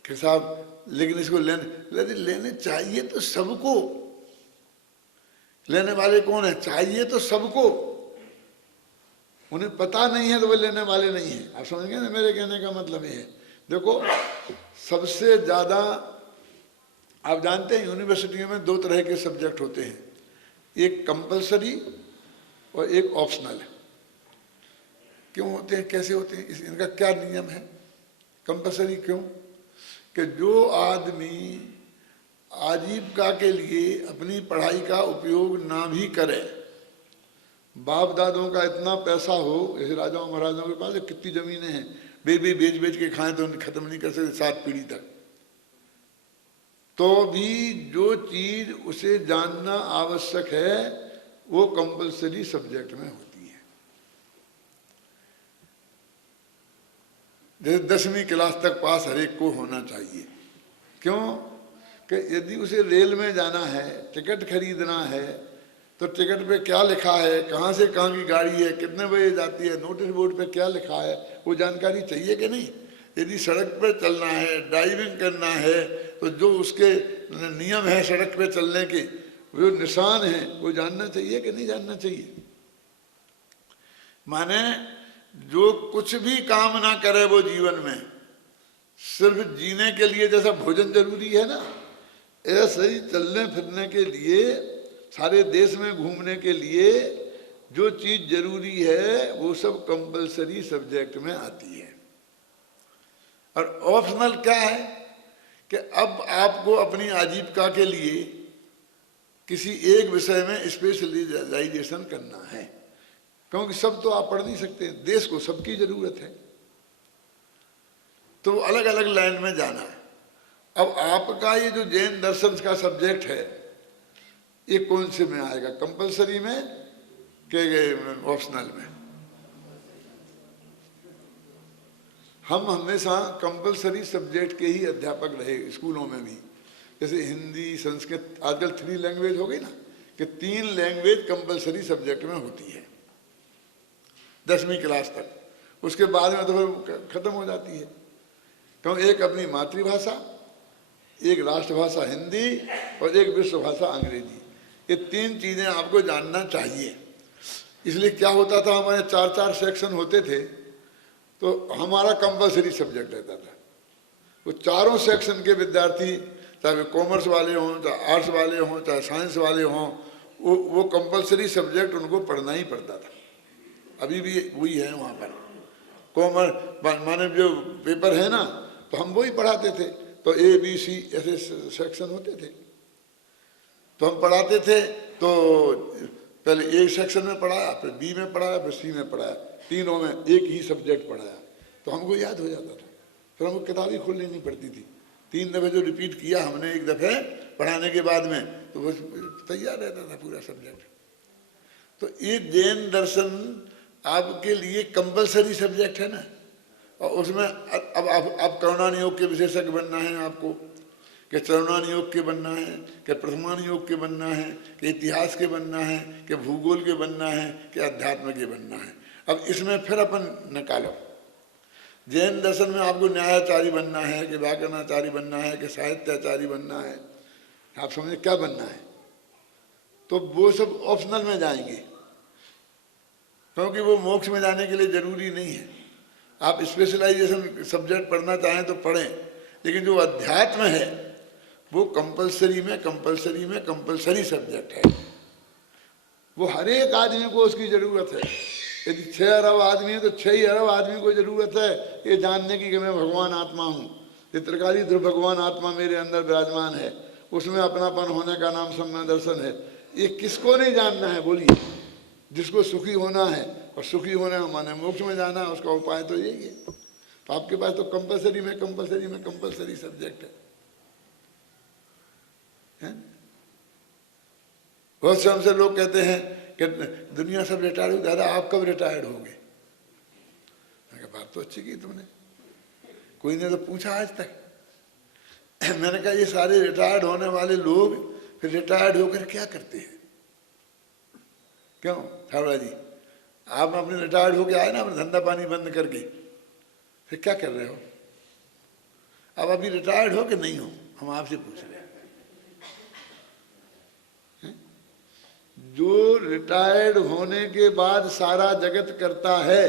कि साहब लेकिन इसको लेने चाहिए तो सबको। लेने वाले कौन है? चाहिए तो सबको। उन्हें पता नहीं है तो वो लेने वाले नहीं है। आप समझ गए ना मेरे कहने का मतलब ये है। देखो सबसे ज्यादा आप जानते हैं यूनिवर्सिटियों में 2 तरह के सब्जेक्ट होते हैं, एक कंपलसरी और एक ऑप्शनल। क्यों होते हैं, कैसे होते हैं, इनका क्या नियम है? कंपलसरी क्यों? कि जो आदमी आजीविका के लिए अपनी पढ़ाई का उपयोग ना भी करे बाप दादों का इतना पैसा हो, जैसे राजाओं महाराजाओं के पास कितनी जमीनें हैं, बेच बेच के खाएं तो खत्म नहीं कर सकते 7 पीढ़ी तक। तो भी जो चीज उसे जानना आवश्यक है वो कंपलसरी सब्जेक्ट में होती है। जैसे 10वीं क्लास तक पास हर एक को होना चाहिए। क्यों? कि यदि उसे रेल में जाना है, टिकट खरीदना है, तो टिकट पे क्या लिखा है, कहाँ से कहाँ की गाड़ी है, कितने बजे जाती है, नोटिस बोर्ड पे क्या लिखा है, वो जानकारी चाहिए कि नहीं। यदि सड़क पर चलना है, ड्राइविंग करना है, तो जो उसके नियम है सड़क पे चलने के, जो निशान है, वो जानना चाहिए कि नहीं जानना चाहिए। माने जो कुछ भी काम ना करे वो जीवन में, सिर्फ जीने के लिए, जैसा भोजन जरूरी है ना, ऐसे ही चलने फिरने के लिए, सारे देश में घूमने के लिए जो चीज जरूरी है वो सब कंपलसरी सब्जेक्ट में आती है। और ऑप्शनल क्या है कि अब आपको अपनी आजीविका के लिए किसी एक विषय में स्पेशलाइजेशन करना है, क्योंकि सब तो आप पढ़ नहीं सकते, देश को सबकी जरूरत है, तो अलग अलग लाइन में जाना है। अब आपका ये जो जैन दर्शन का सब्जेक्ट है, ये कौन से में आएगा, कंपलसरी में के ऑप्शनल में? हम हमेशा कंपलसरी सब्जेक्ट के ही अध्यापक रहे स्कूलों में भी। जैसे हिंदी, संस्कृत, आजकल 3 लैंग्वेज हो गई ना, कि 3 लैंग्वेज कंपलसरी सब्जेक्ट में होती है 10वीं क्लास तक। उसके बाद में तो फिर खत्म हो जाती है। क्योंकि एक अपनी मातृभाषा, एक राष्ट्रभाषा हिंदी और एक विश्व भाषा अंग्रेजी, ये 3 चीजें आपको जानना चाहिए। इसलिए क्या होता था, हमारे 4-4 सेक्शन होते थे, तो हमारा कंपलसरी सब्जेक्ट रहता था। वो चारों सेक्शन के विद्यार्थी, चाहे कॉमर्स वाले हों, चाहे आर्ट्स वाले हों, चाहे साइंस वाले हों, वो कंपलसरी सब्जेक्ट उनको पढ़ना ही पड़ता था। अभी भी वही है वहाँ पर। कॉमर्स माने जो पेपर है ना, तो हम वही पढ़ाते थे। तो ABC ऐसे सेक्शन होते थे, तो हम पढ़ाते थे। तो पहले A सेक्शन में पढ़ाया, फिर B में पढ़ाया, फिर C में पढ़ाया, तीनों में एक ही सब्जेक्ट पढ़ाया, तो हमको याद हो जाता था। फिर हमको किताब ही खोलनी नहीं पड़ती थी। 3 दफ़े जो रिपीट किया हमने एक दफ़े पढ़ाने के बाद में, तो वो तैयार रहता था पूरा सब्जेक्ट। तो ये जैन दर्शन आपके लिए कंपलसरी सब्जेक्ट है ना। और उसमें अब करुणान योग के विशेषज्ञ बनना है आपको, कि चरुणान योग के बनना है, कि प्रथमान योग के बनना है, कि इतिहास के बनना है, कि भूगोल के बनना है, कि अध्यात्म के बनना है। अब इसमें फिर अपन निकालो, जैन दर्शन में आपको न्यायाचार्य बनना है, कि व्याकरणाचार्य बनना है, कि साहित्याचार्य बनना है, आप समझे क्या बनना है। तो वो सब ऑप्शनल में जाएंगे, क्योंकि वो मोक्ष में जाने के लिए जरूरी नहीं है। आप स्पेशलाइजेशन सब्जेक्ट पढ़ना चाहें तो पढ़ें, लेकिन जो अध्यात्म है वो कंपलसरी सब्जेक्ट है। वो हर एक आदमी को उसकी जरूरत है। यदि 6 अरब आदमी है तो 6 ही अरब आदमी को जरूरत है ये जानने की कि मैं भगवान आत्मा हूँ। चित्रकारी ध्रुव भगवान आत्मा मेरे अंदर विराजमान है, उसमें अपनापन होने का नाम सम्य दर्शन है। ये किसको नहीं जानना है बोलिए? जिसको सुखी होना है, और सुखी होने माने मोक्ष में जाना है, उसका उपाय तो यही है। तो आपके पास तो कंपलसरी सब्जेक्ट है। बहुत से हमसे लोग कहते हैं कि दुनिया सब रिटायर्ड हो, दादा आप कब रिटायर्ड होगे? बात तो अच्छी की तुमने, कोई ने तो पूछा आज तक। मैंने कहा ये सारे रिटायर्ड होने वाले लोग फिर रिटायर्ड होकर क्या करते हैं? क्यों थावड़ा जी, आप अपने रिटायर्ड होके आए ना, अपने धंधा पानी बंद करके, फिर क्या कर रहे हो? अब अभी रिटायर्ड हो कि नहीं हो, हम आपसे पूछ रहे हैं। जो रिटायर्ड होने के बाद सारा जगत करता है,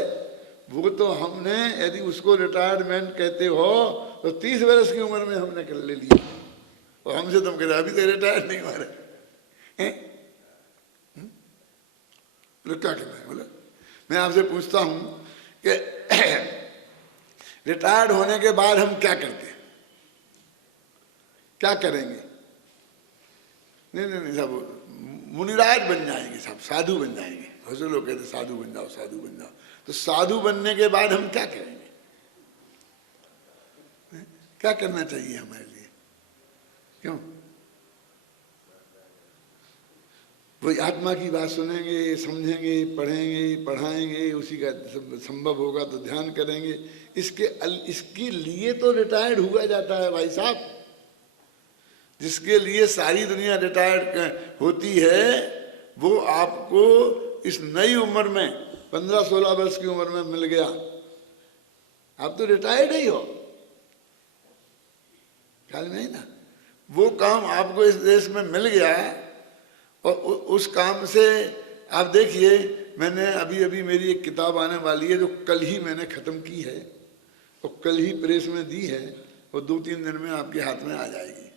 वो तो हमने, यदि उसको रिटायरमेंट कहते हो तो 30 वर्ष की उम्र में हमने कर ले लिया, और हमसे तुम कह रहे अभी तो रिटायर्ड नहीं हो रहे। तो क्या करना है? बोला मैं आपसे पूछता हूं कि रिटायर्ड होने के बाद हम क्या करते हैं, क्या करेंगे? नहीं, सब मुनिराज बन जाएंगे, सब साधु बन जाएंगे। बहुत से लोग कहते साधु बन जाओ, साधु बन जाओ। तो साधु बनने के बाद हम क्या करेंगे? क्या करना चाहिए हमारे लिए? क्यों? वही आत्मा की बात सुनेंगे, समझेंगे, पढ़ेंगे, पढ़ाएंगे, उसी का संभव होगा तो ध्यान करेंगे। इसके लिए तो रिटायर्ड हुआ जाता है भाई साहब। जिसके लिए सारी दुनिया रिटायर्ड होती है, वो आपको इस नई उम्र में 15-16 वर्ष की उम्र में मिल गया, आप तो रिटायर्ड ही हो, ख्याल नहीं ना। वो काम आपको इस देश में मिल गया और उस काम से आप देखिए, मैंने अभी मेरी एक किताब आने वाली है जो कल ही मैंने ख़त्म की है और कल ही प्रेस में दी है, वो 2-3 दिन में आपके हाथ में आ जाएगी।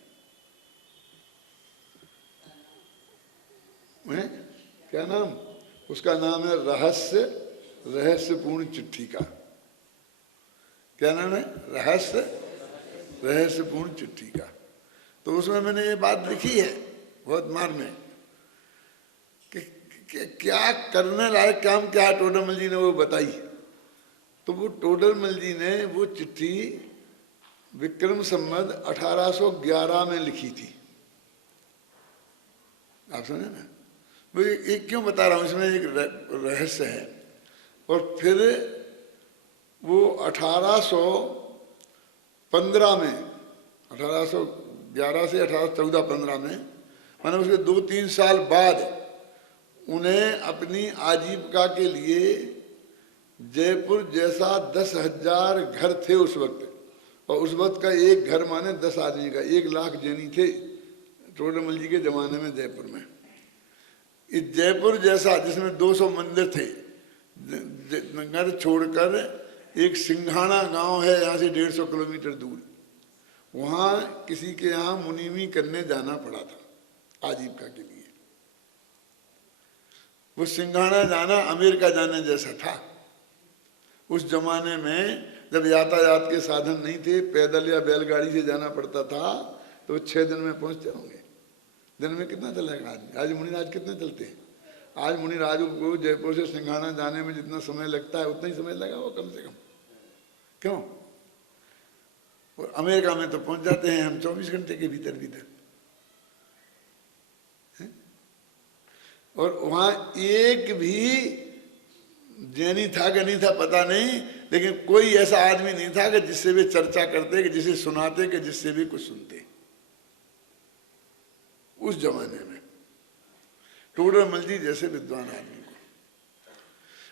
क्या नाम? उसका नाम है रहस्यपूर्ण चिट्ठी का। क्या नाम है? रहस्यपूर्ण चिट्ठी का। तो उसमें मैंने ये बात लिखी है बहुत मार में कि क्या करने लायक काम क्या है, टोडरमल जी ने वो बताई। तो वो टोडरमल जी ने वो चिट्ठी विक्रम संवत 1811 में लिखी थी। आप सुने ना? वो एक क्यों बता रहा हूँ, इसमें एक रहस्य है। और फिर वो 1815 में, 1811 से 1814-15 में, माने उसके 2-3 साल बाद उन्हें अपनी आजीविका के लिए जयपुर जैसा 10,000 घर थे उस वक्त, और उस वक्त का एक घर माने 10 आदमी का, 1 लाख जैनी थे टोडरमल जी के ज़माने में जयपुर में। इस जयपुर जैसा जिसमें 200 मंदिर थे, नगर छोड़कर एक सिंघाना गांव है यहाँ से 150 किलोमीटर दूर, वहाँ किसी के यहाँ मुनीमी करने जाना पड़ा था आजीविका के लिए। वो सिंघाना जाना अमेरिका जाने जैसा था। उस जमाने में जब यातायात के साधन नहीं थे, पैदल या बैलगाड़ी से जाना पड़ता था, तो 6 दिन में पहुंचते होंगे। दिन में कितना चलेगा आदमी? आज मुनिराज कितने चलते हैं? आज मुनिराज को जयपुर से सिंघाना जाने में जितना समय लगता है उतना ही समय लगा वो कम से कम। क्यों? और अमेरिका में तो पहुंच जाते हैं हम 24 घंटे के भीतर भीतर। और वहां एक भी जैनी था कि नहीं था पता नहीं, लेकिन कोई ऐसा आदमी नहीं था कि जिससे वे चर्चा करते, कि जिसे सुनाते, कि जिससे भी कुछ सुनते उस जमाने में। टोडरमल जी जैसे विद्वान आदमी को।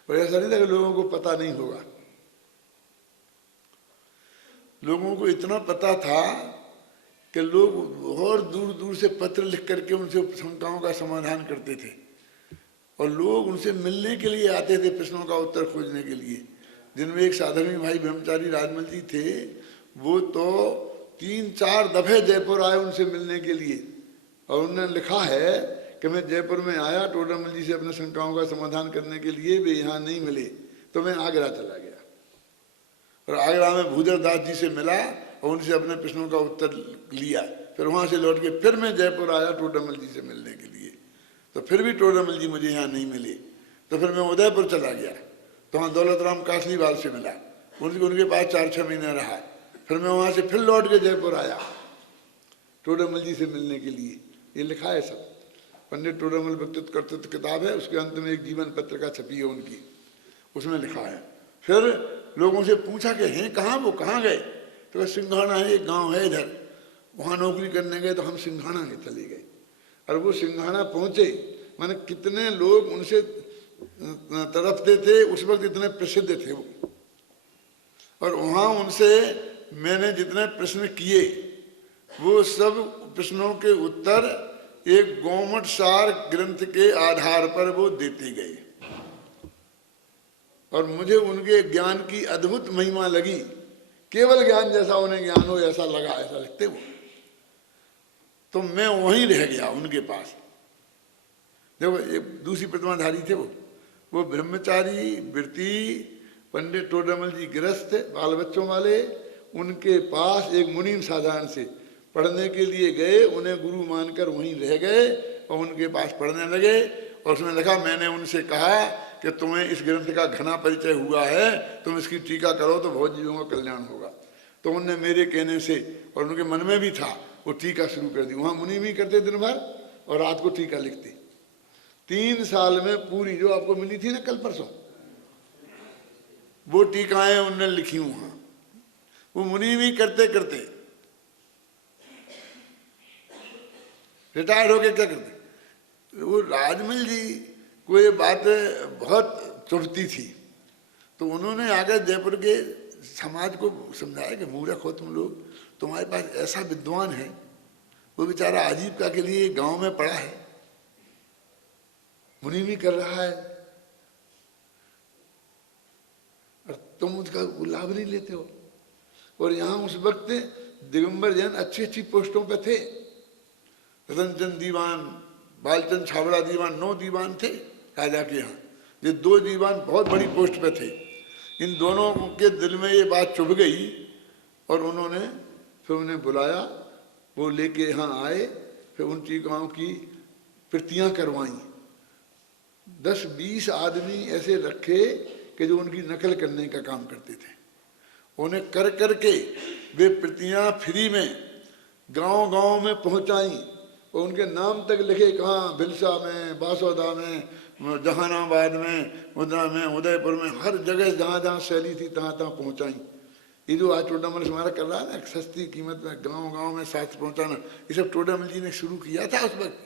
और ऐसा नहीं था कि लोगों को पता नहीं होगा, लोगों को इतना पता था कि लोग बहुत दूर दूर से पत्र लिख करके उनसे शंकाओं का समाधान करते थे, और लोग उनसे मिलने के लिए आते थे प्रश्नों का उत्तर खोजने के लिए। जिनमें एक साधर्मी भाई ब्रह्मचारी राजमल जी थे, वो तो 3-4 दफे जयपुर आए उनसे मिलने के लिए, और उन्होंने लिखा है कि मैं जयपुर में आया टोडरमल जी से अपने शंकाओं का समाधान करने के लिए, वे यहाँ नहीं मिले तो मैं आगरा चला गया, और आगरा में भूधर दास जी से मिला और उनसे अपने प्रश्नों का उत्तर लिया। फिर वहाँ से लौट के फिर मैं जयपुर आया टोडरमल जी से मिलने के लिए, तो फिर भी टोडरमल जी मुझे यहाँ नहीं मिले। तो फिर मैं उदयपुर चला गया, तो वहाँ दौलत राम कासलीवाल से मिला, उनके पास 4-6 महीने रहा। फिर मैं वहाँ से फिर लौट के जयपुर आया टोडरमल जी से मिलने के लिए। ये लिखा है सब, पंडित टोडरमल व्यक्तित्व कर्तृत्व किताब है, उसके अंत में एक जीवन पत्रिका छपी है उनकी, उसमें लिखा है। फिर लोगों से पूछा कि हैं कहाँ वो, कहाँ गए? तो सिंघाना है, एक गाँव है इधर, वहाँ नौकरी करने गए, तो हम सिंघाना के चले गए। और वो सिंघाना पहुँचे, माने कितने लोग उनसे तरफते थे, उस वक्त इतने प्रसिद्ध थे वो। और वहाँ उनसे मैंने जितने प्रश्न किए, वो सब प्रश्नों के उत्तर एक गोमट सार ग्रंथ के आधार पर वो देते गए, और मुझे उनके ज्ञान की अद्भुत महिमा लगी। केवल ज्ञान जैसा उन्हें ज्ञान हो ऐसा लगा, ऐसा लिखते वो। तो मैं वहीं रह गया उनके पास। देखो एक दूसरी प्रतिमाधारी थे वो ब्रह्मचारी वृत्ति पंडित टोडरमल जी गृहस्थ बाल बच्चों वाले, उनके पास एक मुनीम साधारण से पढ़ने के लिए गए, उन्हें गुरु मानकर वहीं रह गए और उनके पास पढ़ने लगे। और उसमें लिखा, मैंने उनसे कहा कि तुम्हें इस ग्रंथ का घना परिचय हुआ है, तुम इसकी टीका करो तो बहुत जीवों का कल्याण होगा। तो उनने मेरे कहने से, और उनके मन में भी था, वो टीका शुरू कर दी। वहाँ मुनि भी करते दिन भर और रात को टीका लिखते। 3 साल में पूरी जो आपको मिली थी ना कल परसों, वो टीकाएं उनने लिखी वहाँ। वो मुनि भी करते करते रिटायर्ड होके क्या करते। वो राजमल जी को ये बात बहुत चुभती थी, तो उन्होंने आकर जयपुर के समाज को समझाया कि मूर्ख हो तुम लोग, तुम्हारे पास ऐसा विद्वान है, वो बेचारा आजीविका के लिए गांव में पड़ा है, मुनि भी कर रहा है, और तुम उसका लाभ नहीं लेते हो। और यहाँ उस वक्त दिगंबर जैन अच्छी अच्छी पोस्टों पे थे। रतनचंद दीवान, बालचंद छाबड़ा दीवान, 9 दीवान थे राजा के यहाँ। ये 2 दीवान बहुत बड़ी पोस्ट पे थे। इन दोनों के दिल में ये बात चुभ गई और उन्होंने फिर उन्हें बुलाया। वो लेके यहाँ आए, फिर उन टीकाओं की प्रतियां करवाई। 10-20 आदमी ऐसे रखे कि जो उनकी नकल करने का काम करते थे। उन्हें कर करके वे प्रतियां फ्री में गांव-गांव में पहुंचाई और उनके नाम तक लिखे, कहाँ भिलसा में, बासोदा में, जहानाबाद में, मुद्रा में, उदयपुर में, हर जगह जहाँ जहाँ शैली थी तहाँ तहाँ पहुँचाई। ये जो आज टोडामल स्मारक कर रहा है ना, सस्ती कीमत में गांव-गांव में शास्त्र पहुँचाना, ये सब टोडामल जी ने शुरू किया था उस वक्त।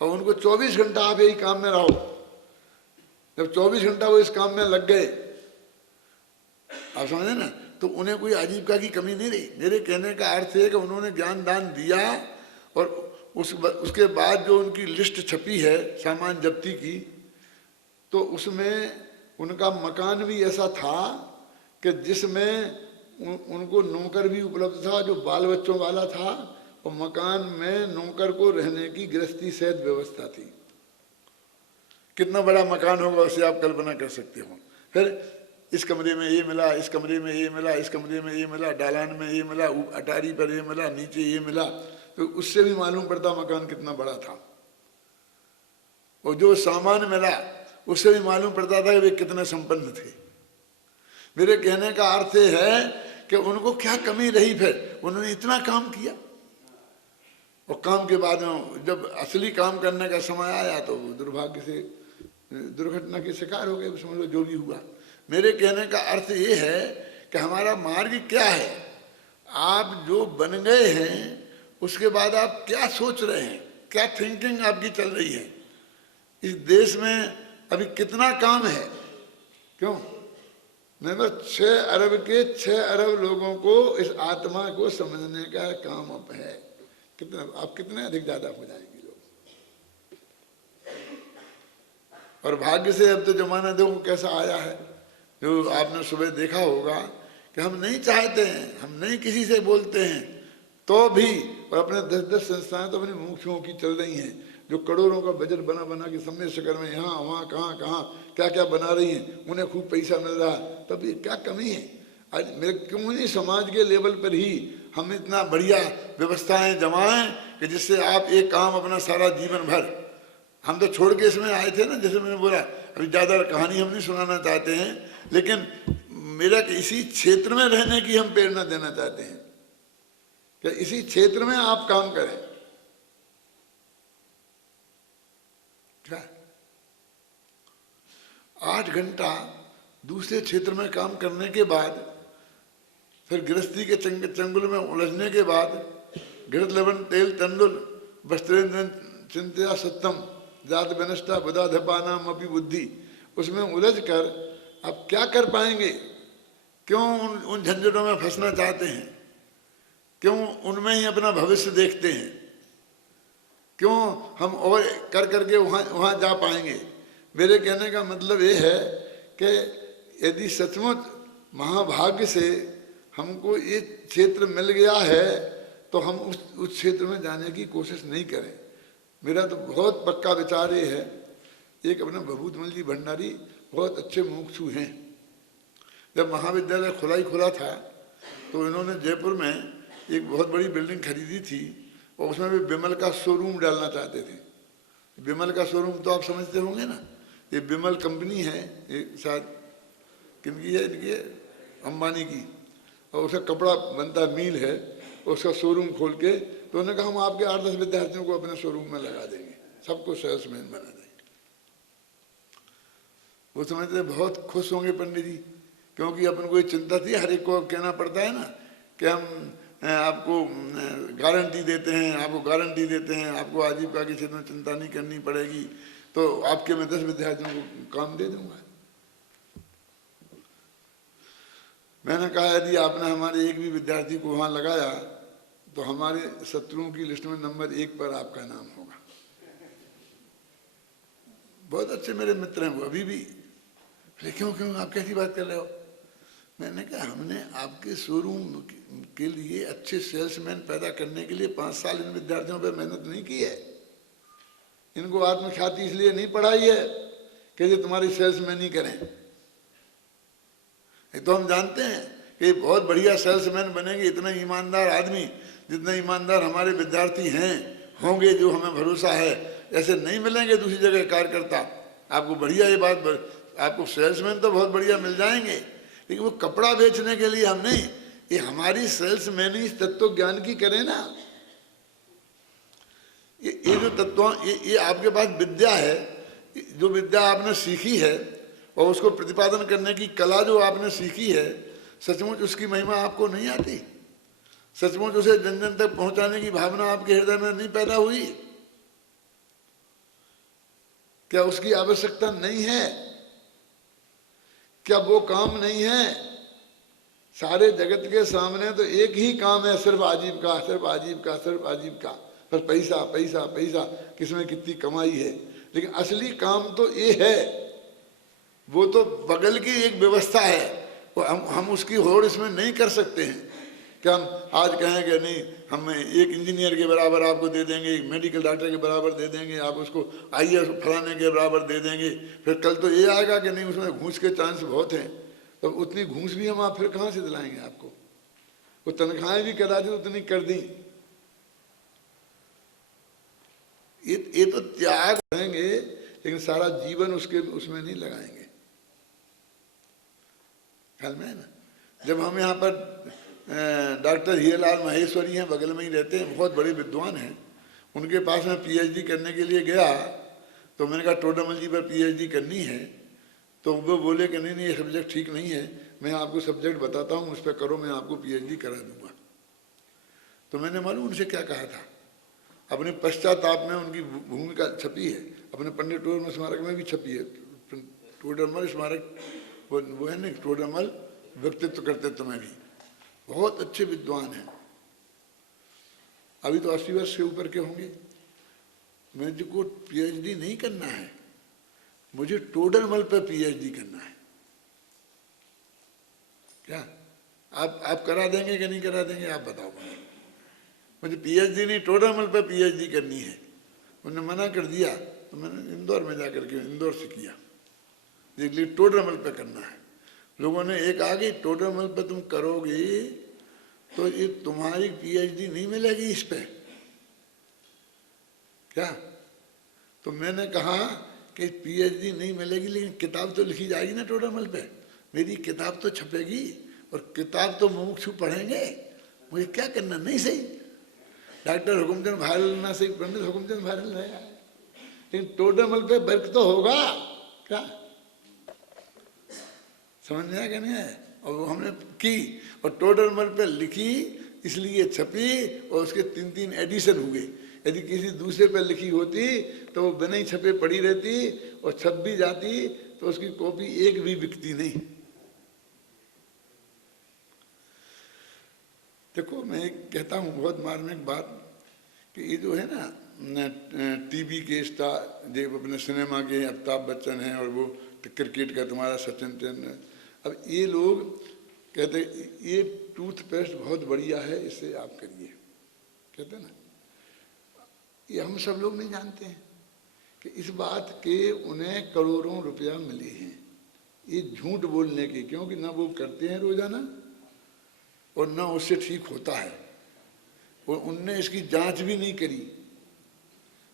और उनको 24 घंटा आप यही काम में रहो। जब 24 घंटा वो इस काम में लग गए, आप समझे ना, तो उन्हें कोई आजीविका की कमी नहीं रही। मेरे कहने का अर्थ है कि उन्होंने ज्ञान दान दिया और उसके बाद जो उनकी लिस्ट छपी है सामान जब्ती की, तो उसमें उनका मकान भी ऐसा था कि जिसमें उनको नौकर भी उपलब्ध था जो बाल बच्चों वाला था, और मकान में नौकर को रहने की गृहस्थी सहित व्यवस्था थी। कितना बड़ा मकान होगा उसे आप कल्पना कर सकते हो। फिर इस कमरे में ये मिला, इस कमरे में ये मिला, इस कमरे में ये मिला, डालान में ये मिला, अटारी पर ये मिला, नीचे ये मिला, तो उससे भी मालूम पड़ता मकान कितना बड़ा था। और जो सामान मिला उससे भी मालूम पड़ता था कि वे कितने संपन्न थे। मेरे कहने का अर्थ है कि उनको क्या कमी रही, फिर उन्होंने इतना काम किया। और काम के बाद में जब असली काम करने का समय आया तो दुर्भाग्य से दुर्घटना के शिकार हो गए, समझ लो जो भी हुआ। मेरे कहने का अर्थ ये है कि हमारा मार्ग क्या है। आप जो बन गए हैं उसके बाद आप क्या सोच रहे हैं, क्या थिंकिंग आपकी चल रही है। इस देश में अभी कितना काम है, क्यों मैं बस 6 अरब के 6 अरब लोगों को इस आत्मा को समझने का काम अब है। कितना आप कितने अधिक ज्यादा हो जाएंगे लोग। और भाग्य से अब तो जमाना देखो कैसा आया है, जो आपने सुबह देखा होगा कि हम नहीं चाहते हैं, हम नहीं किसी से बोलते हैं तो भी, और अपने 10-10 संस्थाएं तो अपनी मुखियों की चल रही हैं, जो करोड़ों का बजट बना बना के समय शक्कर में यहाँ वहाँ कहाँ कहाँ क्या क्या बना रही हैं, उन्हें खूब पैसा मिल रहा है। तब ये क्या कमी है। आज मेरे क्यों नहीं समाज के लेवल पर ही हम इतना बढ़िया व्यवस्थाएं जमाएं कि जिससे आप एक काम अपना सारा जीवन भर। हम तो छोड़ के इसमें आए थे ना, जैसे मैंने बोला अभी ज़्यादा कहानी हम नहीं सुनाना चाहते हैं, लेकिन मेरा इसी क्षेत्र में रहने की हम प्रेरणा देना चाहते हैं कि इसी क्षेत्र में आप काम करें। क्या 8 घंटा दूसरे क्षेत्र में काम करने के बाद, फिर गृहस्थी के चंगुल में उलझने के बाद, घृत लवण तेल तंडुल वस्त्रेंद्र चिंत्या सत्यम जात विनष्टा बुधा धपानाम अपनी बुद्धि, उसमें उलझ कर आप क्या कर पाएंगे। क्यों उन झंझटों में फंसना चाहते हैं, क्यों उनमें ही अपना भविष्य देखते हैं, क्यों हम और कर करके वहाँ जा पाएंगे। मेरे कहने का मतलब ये है कि यदि सचमुच महाभाग्य से हमको ये क्षेत्र मिल गया है तो हम उस क्षेत्र में जाने की कोशिश नहीं करें। मेरा तो बहुत पक्का विचार ये है। एक अपने भभूतमल जी भंडारी बहुत अच्छे मुमुक्षु हैं। जब महाविद्यालय खुला था तो इन्होंने जयपुर में एक बहुत बड़ी बिल्डिंग खरीदी थी और उसमें भी विमल का शोरूम डालना चाहते थे। विमल का शोरूम तो आप समझते होंगे ना, ये विमल कंपनी है, ये शायद किनकी है, इनकी है, अंबानी की, और उसका कपड़ा बनता मिल है, उसका शोरूम खोल के तो उन्होंने कहा हम आपके 8-10 विद्यार्थियों को अपने शोरूम में लगा देंगे, सबको सेल्समैन बना देंगे। वो समझते बहुत खुश होंगे पंडित जी, क्योंकि अपन को ये चिंता थी, हर एक को कहना पड़ता है ना कि हम आपको गारंटी देते हैं, आपको गारंटी देते हैं, आपको आजीविका के क्षेत्र में चिंता नहीं करनी पड़ेगी, तो आपके मैं 10 विद्यार्थियों को काम दे दूंगा। मैंने कहा यदि आपने हमारे एक भी विद्यार्थी को वहां लगाया तो हमारे शत्रुओं की लिस्ट में नंबर 1 पर आपका नाम होगा। बहुत अच्छे मेरे मित्र हैं वो अभी भी। क्यों क्यों आप कैसी बात कर रहे हो? मैंने कहा हमने आपके शोरूम के लिए अच्छे सेल्समैन पैदा करने के लिए 5 साल इन विद्यार्थियों पर मेहनत नहीं की है, इनको आत्मख्याति इसलिए नहीं पढ़ाई है कि ये तुम्हारी सेल्समैन ही करें। तो हम जानते हैं कि बहुत बढ़िया सेल्समैन बनेंगे, इतना ईमानदार आदमी, जितना ईमानदार हमारे विद्यार्थी हैं होंगे, जो हमें भरोसा है, ऐसे नहीं मिलेंगे दूसरी जगह कार्यकर्ता। आपको बढ़िया ये बात, आपको सेल्समैन तो बहुत बढ़िया मिल जाएंगे, लेकिन वो कपड़ा बेचने के लिए हम नहीं, ये हमारी सेल्समैन ही तत्व ज्ञान की करें ना। ये जो तत्व, ये आपके पास विद्या है, जो विद्या आपने सीखी है और उसको प्रतिपादन करने की कला जो आपने सीखी है, सचमुच उसकी महिमा आपको नहीं आती? सचमुच उसे जन जन तक पहुंचाने की भावना आपके हृदय में नहीं पैदा हुई? क्या उसकी आवश्यकता नहीं है? क्या वो काम नहीं है? सारे जगत के सामने तो एक ही काम है, सिर्फ आजीविका, सिर्फ आजीविका, सिर्फ आजीविका, बस पैसा पैसा पैसा, किसमें कितनी कमाई है। लेकिन असली काम तो ये है, वो तो बगल की एक व्यवस्था है, वो हम उसकी होड़ इसमें नहीं कर सकते हैं कि हम आज कहें कि नहीं हम एक इंजीनियर के बराबर आपको दे देंगे, एक मेडिकल डॉक्टर के बराबर दे देंगे, आप उसको IAS फलाने के बराबर दे देंगे। फिर कल तो ये आएगा कि नहीं उसमें घूस के चांस बहुत हैं, तो उतनी घूस भी हम आप फिर कहाँ से दिलाएंगे आपको? वो तनख्वाहें भी करा दी उतनी कर दी। ये तो त्याग करेंगे, लेकिन सारा जीवन उसमें नहीं लगाएंगे। ख्याल में है ना? जब हम यहाँ पर डॉक्टर हीरालाल महेश्वरी हैं, बगल में ही रहते हैं, बहुत बड़े विद्वान हैं, उनके पास मैं PhD करने के लिए गया, तो मैंने कहा टोडरमल जी पर PhD करनी है, तो वो बोले कि नहीं ये सब्जेक्ट ठीक नहीं है, मैं आपको सब्जेक्ट बताता हूँ, उस पर करो, मैं आपको PhD करा दूंगा। तो मैंने मालूम उनसे क्या कहा था, अपने पश्चाताप में उनकी भूमिका छपी है, अपने पंडित टोडरमल स्मारक में भी छपी है। टोडरमल स्मारक वो है ना, टोडरमल व्यक्तित्व कर्तृत्व में भी बहुत अच्छे विद्वान हैं। अभी तो 80 वर्ष से ऊपर के होंगे। मुझको PhD नहीं करना है, मुझे टोडरमल पर PhD करना है। क्या आप करा देंगे कि नहीं करा देंगे? आप बताओ मुझे PhD नहीं, टोडरमल पर PhD करनी है। उन्होंने मना कर दिया, तो मैंने इंदौर में जाकर के इंदौर से किया, इसलिए टोडरमल पे करना है। लोगों ने एक आगे टोडरमल पे तुम करोगे तो ये तुम्हारी PhD नहीं मिलेगी इस पे क्या? तो मैंने कहा कि PhD नहीं मिलेगी, लेकिन किताब तो लिखी जाएगी ना टोडरमल पे, मेरी किताब तो छपेगी और किताब तो मुमुक्षु पढ़ेंगे, मुझे क्या करना? नहीं सही, डॉक्टर हुकुमचंद भायल ना सही, पंडित हुकुमचंद भायल रहेगा, लेकिन टोडरमल पे वर्क तो होगा। क्या समझ में आया कि नहीं है? और वो हमने की और टोडरमल पे लिखी, इसलिए छपी और उसके 3-3 एडिशन हुए। यदि किसी दूसरे पे लिखी होती तो वो बिना ही छपे पड़ी रहती और छप भी जाती तो उसकी कॉपी एक भी बिकती नहीं। देखो मैं कहता हूँ बहुत मार्मिक बात कि ये जो है ना TV के स्टार, जो अपने सिनेमा के अमिताभ बच्चन हैं और वो क्रिकेट का तुम्हारा सचिन तेंदुलकर, अब ये लोग कहते ये टूथपेस्ट बहुत बढ़िया है, इससे आप करिए, कहते ना। ये हम सब लोग नहीं जानते हैं कि इस बात के उन्हें करोड़ों रुपया मिले हैं ये झूठ बोलने के, क्योंकि ना वो करते हैं रोजाना और ना उससे ठीक होता है, और उनने इसकी जांच भी नहीं करी,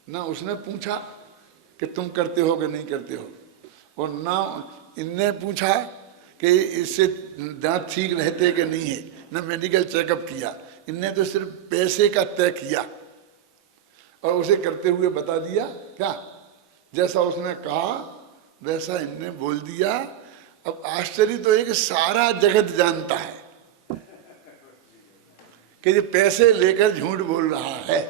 ना उसने पूछा कि तुम करते हो कि नहीं करते हो। और ना इनने पूछा कि इससे दांत ठीक रहते कि नहीं है, ना मेडिकल चेकअप किया। इनने तो सिर्फ पैसे का तय किया और उसे करते हुए बता दिया। क्या जैसा उसने कहा वैसा इनने बोल दिया। अब आश्चर्य तो एक सारा जगत जानता है कि ये पैसे लेकर झूठ बोल रहा है,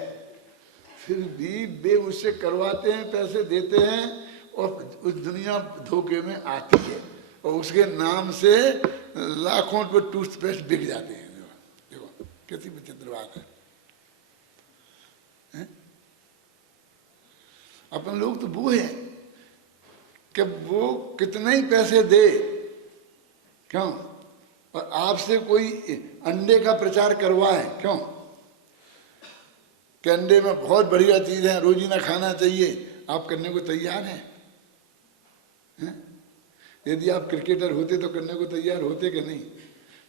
फिर भी वे उससे करवाते हैं, पैसे देते हैं और उस दुनिया धोखे में आती है और उसके नाम से लाखों रुपए टूथपेस्ट बिक जाते हैं। देखो कितनी विचित्र बात है, हैं? अपन लोग तो वो हैं कि वो कितने ही पैसे दे, क्यों, और आपसे कोई अंडे का प्रचार करवाए, क्यों कि अंडे में बहुत बढ़िया चीज है, रोजीना खाना चाहिए, आप करने को तैयार हैं? यदि आप क्रिकेटर होते तो करने को तैयार होते कि नहीं?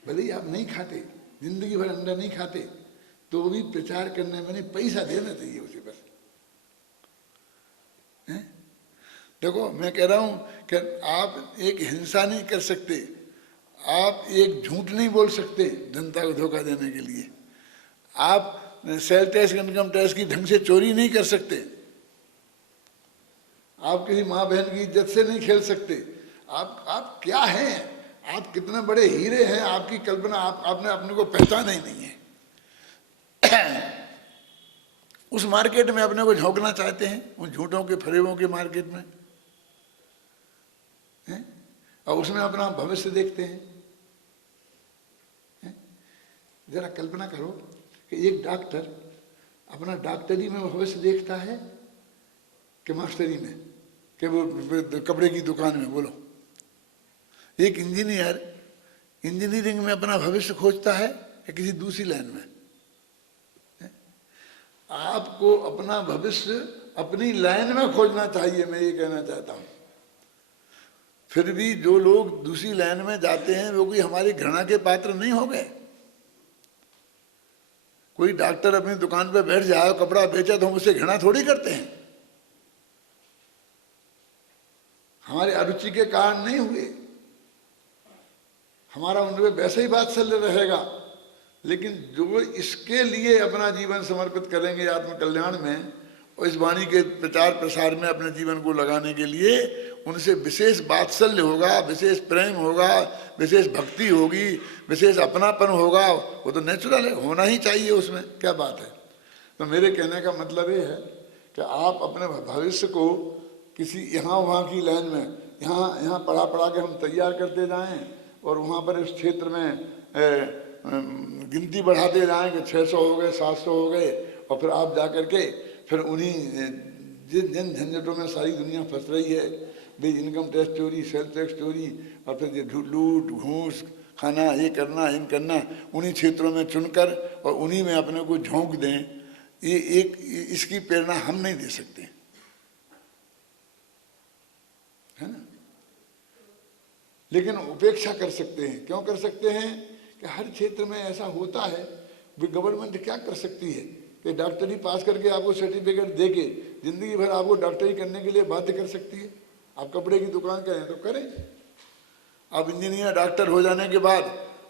भले ही आप नहीं खाते, जिंदगी भर अंडा नहीं खाते, तो भी प्रचार करने में नहीं, पैसा देना चाहिए उसे बस। देखो मैं कह रहा हूं कि आप एक हिंसा नहीं कर सकते, आप एक झूठ नहीं बोल सकते जनता को धोखा देने के लिए, आप सेल टैक्स इनकम टैक्स की ढंग से चोरी नहीं कर सकते, आप किसी माँ बहन की इज्जत से नहीं खेल सकते। आप क्या हैं? आप कितने बड़े हीरे हैं, आपकी कल्पना आपने अपने को पहचाना ही नहीं है। उस मार्केट में अपने को झोंकना चाहते हैं, उन झूठों के फरेबों के मार्केट में, हैं? और उसमें अपना भविष्य देखते हैं। जरा कल्पना करो कि एक डॉक्टर अपना डॉक्टरी में भविष्य देखता है कि मास्टरी में, कि वो कपड़े की दुकान में, बोलो। एक इंजीनियर इंजीनियरिंग में अपना भविष्य खोजता है या किसी दूसरी लाइन में? आपको अपना भविष्य अपनी लाइन में खोजना चाहिए, मैं ये कहना चाहता हूं। फिर भी जो लोग दूसरी लाइन में जाते हैं वो कोई हमारी घृणा के पात्र नहीं हो गए। कोई डॉक्टर अपनी दुकान पर बैठ जाए और कपड़ा बेचे तो हम उससे घृणा थोड़ी करते हैं, हमारे अरुचि के कारण नहीं हुए, हमारा उनमें वैसे ही वात्सल्य रहेगा। लेकिन जो इसके लिए अपना जीवन समर्पित करेंगे आत्मकल्याण में और इस वाणी के प्रचार प्रसार में अपने जीवन को लगाने के लिए, उनसे विशेष वात्सल्य होगा, विशेष प्रेम होगा, विशेष भक्ति होगी, विशेष अपनापन होगा। वो तो नेचुरल है, होना ही चाहिए, उसमें क्या बात है। तो मेरे कहने का मतलब ये है कि आप अपने भविष्य को किसी यहाँ वहाँ की लाइन में यहाँ पढ़ा के हम तैयार करते जाएं और वहाँ पर इस क्षेत्र में गिनती बढ़ाते जाएं कि 600 हो गए, 700 हो गए, और फिर आप जा कर के फिर उन्हीं जिन झंझटों में सारी दुनिया फंस रही है, भी इनकम टैक्स चोरी, सेल टैक्स चोरी, और फिर ये लूट घूस खाना, ये करना इन करना, उन्हीं क्षेत्रों में चुनकर और उन्हीं में अपने को झोंक दें, ये एक इसकी प्रेरणा हम नहीं दे सकते, है ना। लेकिन उपेक्षा कर सकते हैं। क्यों कर सकते हैं? कि हर क्षेत्र में ऐसा होता है। गवर्नमेंट क्या कर सकती है कि डॉक्टरी पास करके आपको सर्टिफिकेट देके जिंदगी भर आपको डॉक्टरी करने के लिए बाध्य कर सकती है। आप कपड़े की दुकान करें तो करें, आप इंजीनियर डॉक्टर हो जाने के बाद,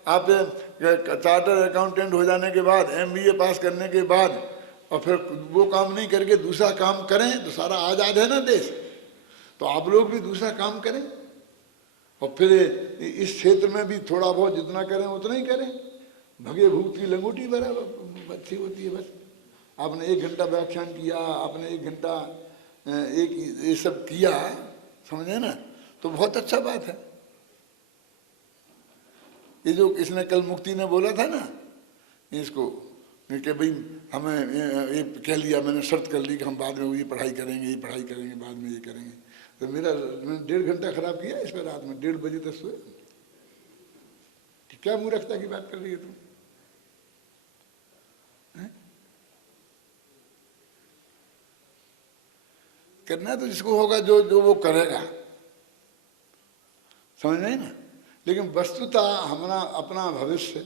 आप चार्टर अकाउंटेंट हो जाने के बाद, MBA पास करने के बाद, और फिर वो काम नहीं करके दूसरा काम करें तो सारा आज़ाद है ना देश। तो आप लोग भी दूसरा काम करें और फिर इस क्षेत्र में भी थोड़ा बहुत जितना करें उतना ही करें। भगे भूत की लंगोटी बराबर अच्छी होती है। बस आपने 1 घंटा व्याख्यान किया, आपने 1 घंटा एक ये सब किया, समझे ना, तो बहुत अच्छा बात है। ये जो इसने कल मुक्ति ने बोला था ना इसको कि भाई हमें ये कह लिया, मैंने शर्त कर ली कि हम बाद में ये पढ़ाई करेंगे, बाद में ये करेंगे, तो मैंने 1.5 घंटा खराब किया इस पर। रात में 1:30 बजे तक सोए। क्या मूर्खता की बात कर रही है तुम? करना तो जिसको होगा, जो वो करेगा, समझ नहीं ना। लेकिन वस्तुतः हमारा अपना भविष्य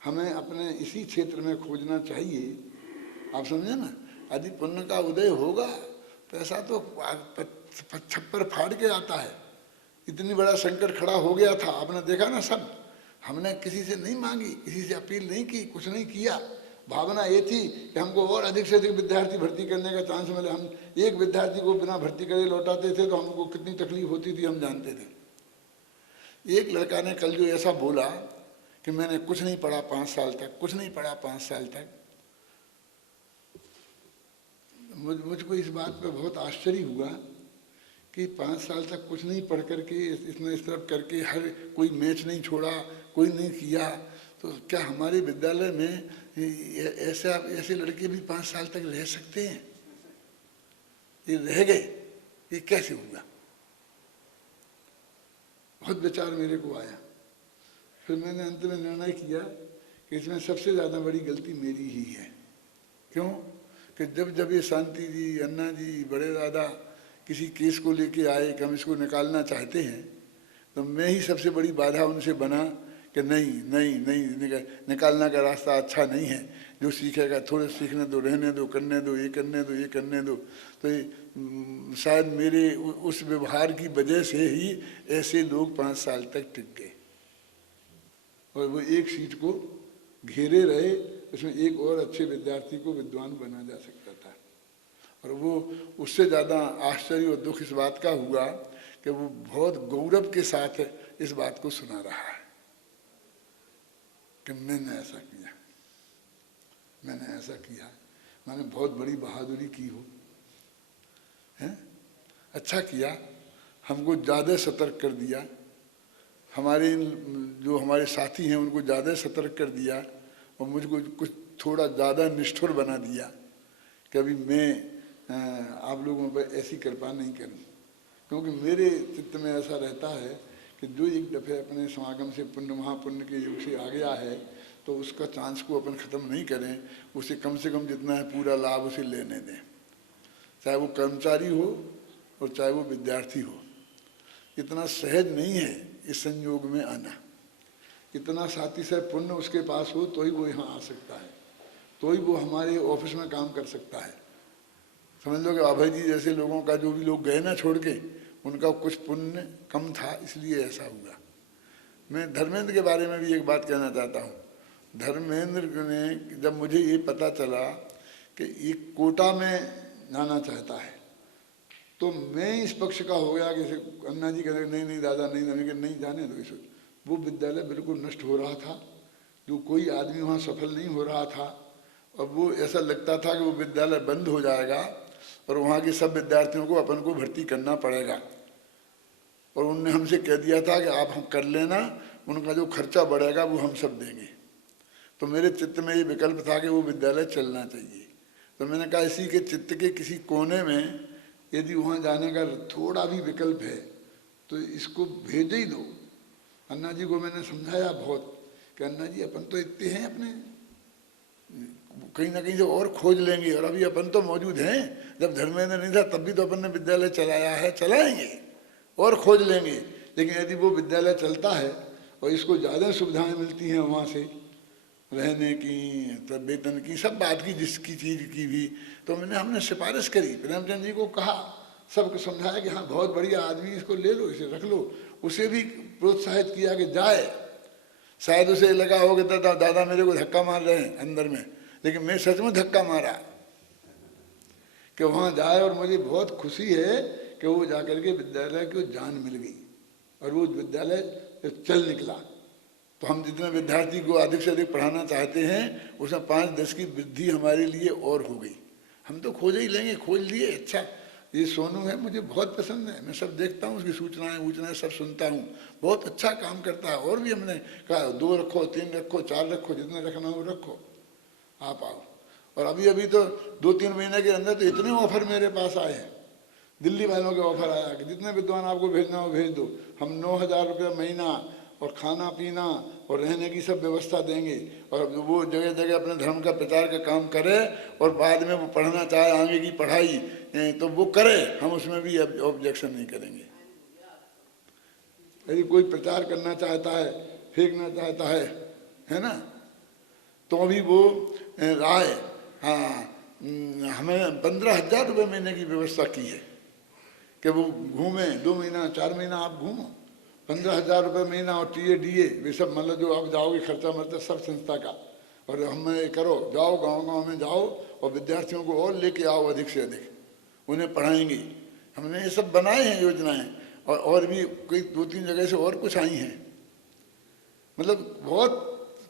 हमें अपने इसी क्षेत्र में खोजना चाहिए। आप समझे ना। यदि पुण्य का उदय होगा पैसा तो छप्पर फाड़ के आता है। इतनी बड़ा संकट खड़ा हो गया था, आपने देखा ना सब। हमने किसी से नहीं मांगी, किसी से अपील नहीं की, कुछ नहीं किया। भावना ये थी कि हमको और अधिक से अधिक विद्यार्थी भर्ती करने का चांस मिले। हम एक विद्यार्थी को बिना भर्ती करे लौटाते थे तो हमको कितनी तकलीफ होती थी हम जानते थे। एक लड़का ने कल जो ऐसा बोला कि मैंने कुछ नहीं पढ़ा 5 साल तक, कुछ नहीं पढ़ा 5 साल तक, मुझको इस बात पे बहुत आश्चर्य हुआ कि 5 साल तक कुछ नहीं पढ़ करके, इतना इस तरफ करके, हर कोई मैच नहीं छोड़ा, कोई नहीं किया, तो क्या हमारे विद्यालय में ऐसे लड़के भी 5 साल तक रह सकते हैं? ये रह गए, ये कैसे हुआ? बहुत विचार मेरे को आया। फिर मैंने अंत में निर्णय किया कि इसमें सबसे ज़्यादा बड़ी गलती मेरी ही है। क्यों? कि जब ये शांति जी, अन्ना जी, बड़े दादा किसी केस को लेके आए कि हम इसको निकालना चाहते हैं, तो मैं ही सबसे बड़ी बाधा उनसे बना कि नहीं नहीं नहीं, निकालना का रास्ता अच्छा नहीं है, जो सीखेगा थोड़े सीखने दो, रहने दो, करने दो, ये करने दो, ये करने दो। तो शायद मेरे उस व्यवहार की वजह से ही ऐसे लोग 5 साल तक टिक गए और वो एक सीट को घेरे रहे। उसमें एक और अच्छे विद्यार्थी को विद्वान बना जा सकता था। और वो उससे ज़्यादा आश्चर्य और दुख इस बात का हुआ कि वो बहुत गौरव के साथ इस बात को सुना रहा है कि मैंने ऐसा किया, मैंने ऐसा किया, मैंने बहुत बड़ी बहादुरी की हो, हैं? अच्छा किया, हमको ज़्यादा सतर्क कर दिया, हमारे जो हमारे साथी हैं उनको ज़्यादा सतर्क कर दिया और मुझको कुछ थोड़ा ज़्यादा निष्ठुर बना दिया कि अभी मैं आप लोगों पर ऐसी कृपा नहीं करूं। क्योंकि मेरे चित्त में ऐसा रहता है कि जो एक दफ़े अपने समागम से पुण्य महापुण्य के युग से आ गया है तो उसका चांस को अपन ख़त्म नहीं करें, उसे कम से कम जितना है पूरा लाभ उसे लेने दें, चाहे वो कर्मचारी हो और चाहे वो विद्यार्थी हो। इतना सहज नहीं है इस संयोग में आना, इतना साथी से पुण्य उसके पास हो तो ही वो यहाँ आ सकता है, तो ही वो हमारे ऑफिस में काम कर सकता है। समझ लो कि अभय जी जैसे लोगों का, जो भी लोग गए ना छोड़ के, उनका कुछ पुण्य कम था इसलिए ऐसा हुआ। मैं धर्मेंद्र के बारे में भी एक बात कहना चाहता हूँ। धर्मेंद्र ने जब मुझे ये पता चला कि एक कोटा में जाना चाहता है तो मैं इस पक्ष का हो गया कि अन्ना जी कहते नहीं नहीं दादा नहीं, नहीं जाने दो इसे। वो विद्यालय बिल्कुल नष्ट हो रहा था, जो कोई आदमी वहाँ सफल नहीं हो रहा था और वो ऐसा लगता था कि वो विद्यालय बंद हो जाएगा और वहाँ के सब विद्यार्थियों को अपन को भर्ती करना पड़ेगा। और उनने हमसे कह दिया था कि आप हम कर लेना, उनका जो खर्चा बढ़ेगा वो हम सब देंगे। तो मेरे चित्त में ये विकल्प था कि वो विद्यालय चलना चाहिए। तो मैंने कहा इसी के चित्त के किसी कोने में यदि वहाँ जाने का थोड़ा भी विकल्प है तो इसको भेज ही दो। अन्ना जी को मैंने समझाया बहुत कि अन्ना जी अपन तो इतने हैं, अपने कहीं ना कहीं से और खोज लेंगे, और अभी अपन तो मौजूद हैं। जब धर्मेंद्र नहीं था तब भी तो अपन ने विद्यालय चलाया है, चलाएंगे और खोज लेंगे। लेकिन यदि वो विद्यालय चलता है और इसको ज़्यादा सुविधाएं मिलती हैं वहाँ से, रहने की, तब वेतन की, सब बात की, जिसकी चीज़ की भी, तो हमने सिफारिश करी, प्रेमचंद जी को कहा, सबको समझाया कि हाँ बहुत बढ़िया आदमी, इसको ले लो, इसे रख लो। उसे भी प्रोत्साहित किया कि जाए। शायद उसे लगा होगा दादा मेरे को धक्का मार रहे हैं अंदर में, लेकिन मैं सच में धक्का मारा कि वहाँ जाए। और मुझे बहुत खुशी है कि वो जाकर के विद्यालय को जान मिल गई और वो विद्यालय चल निकला। तो हम जितने विद्यार्थी को अधिक से अधिक पढ़ाना चाहते हैं उसमें 5-10 की वृद्धि हमारे लिए और हो गई। हम तो खोज ही लेंगे, खोज लिए। अच्छा ये सोनू है, मुझे बहुत पसंद है, मैं सब देखता हूँ, उसकी सूचनाएं सब सुनता हूँ, बहुत अच्छा काम करता है। और भी हमने कहा 2 रखो, 3 रखो, 4 रखो, जितने रखना हो रखो, आप आओ। और अभी तो 2-3 महीने के अंदर तो इतने ऑफर मेरे पास आए हैं, दिल्ली वालों के ऑफर आया कि जितने विद्वान आपको भेजना हो भेज दो, हम 9,000 रुपये महीना और खाना पीना और रहने की सब व्यवस्था देंगे। और वो जगह जगह अपने धर्म का प्रचार का काम करे और बाद में वो पढ़ना चाहे आगे की पढ़ाई तो वो करे, हम उसमें भी ऑब्जेक्शन नहीं करेंगे। यदि कोई प्रचार करना चाहता है, फेंकना चाहता है ना, तो अभी वो राय, हाँ हमें 15,000 रुपये महीने की व्यवस्था की है कि वो घूमे 2 महीना 4 महीना आप घूमो। 15,000 रुपये महीना और टीए डीए वे सब मतलब जो आप जाओगे खर्चा मर्चा सब संस्था का। और हमें करो, जाओ गांव-गांव में जाओ और विद्यार्थियों को और लेके आओ अधिक से अधिक, उन्हें पढ़ाएंगे। हमने ये सब बनाए हैं योजनाएं, और भी कोई 2-3 जगह से और कुछ आई हैं। मतलब बहुत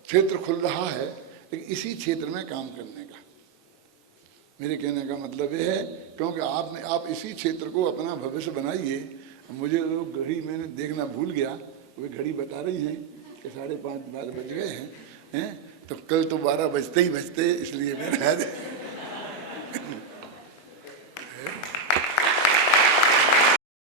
क्षेत्र खुल रहा है, लेकिन इसी क्षेत्र में काम करने का मेरे कहने का मतलब ये है, क्योंकि आप इसी क्षेत्र को अपना भविष्य बनाइए। मुझे लोग घड़ी मैंने देखना भूल गया, वे घड़ी बता रही हैं कि 5:30 बज गए हैं, तो कल तो 12 बजते ही बजते, इसलिए मैं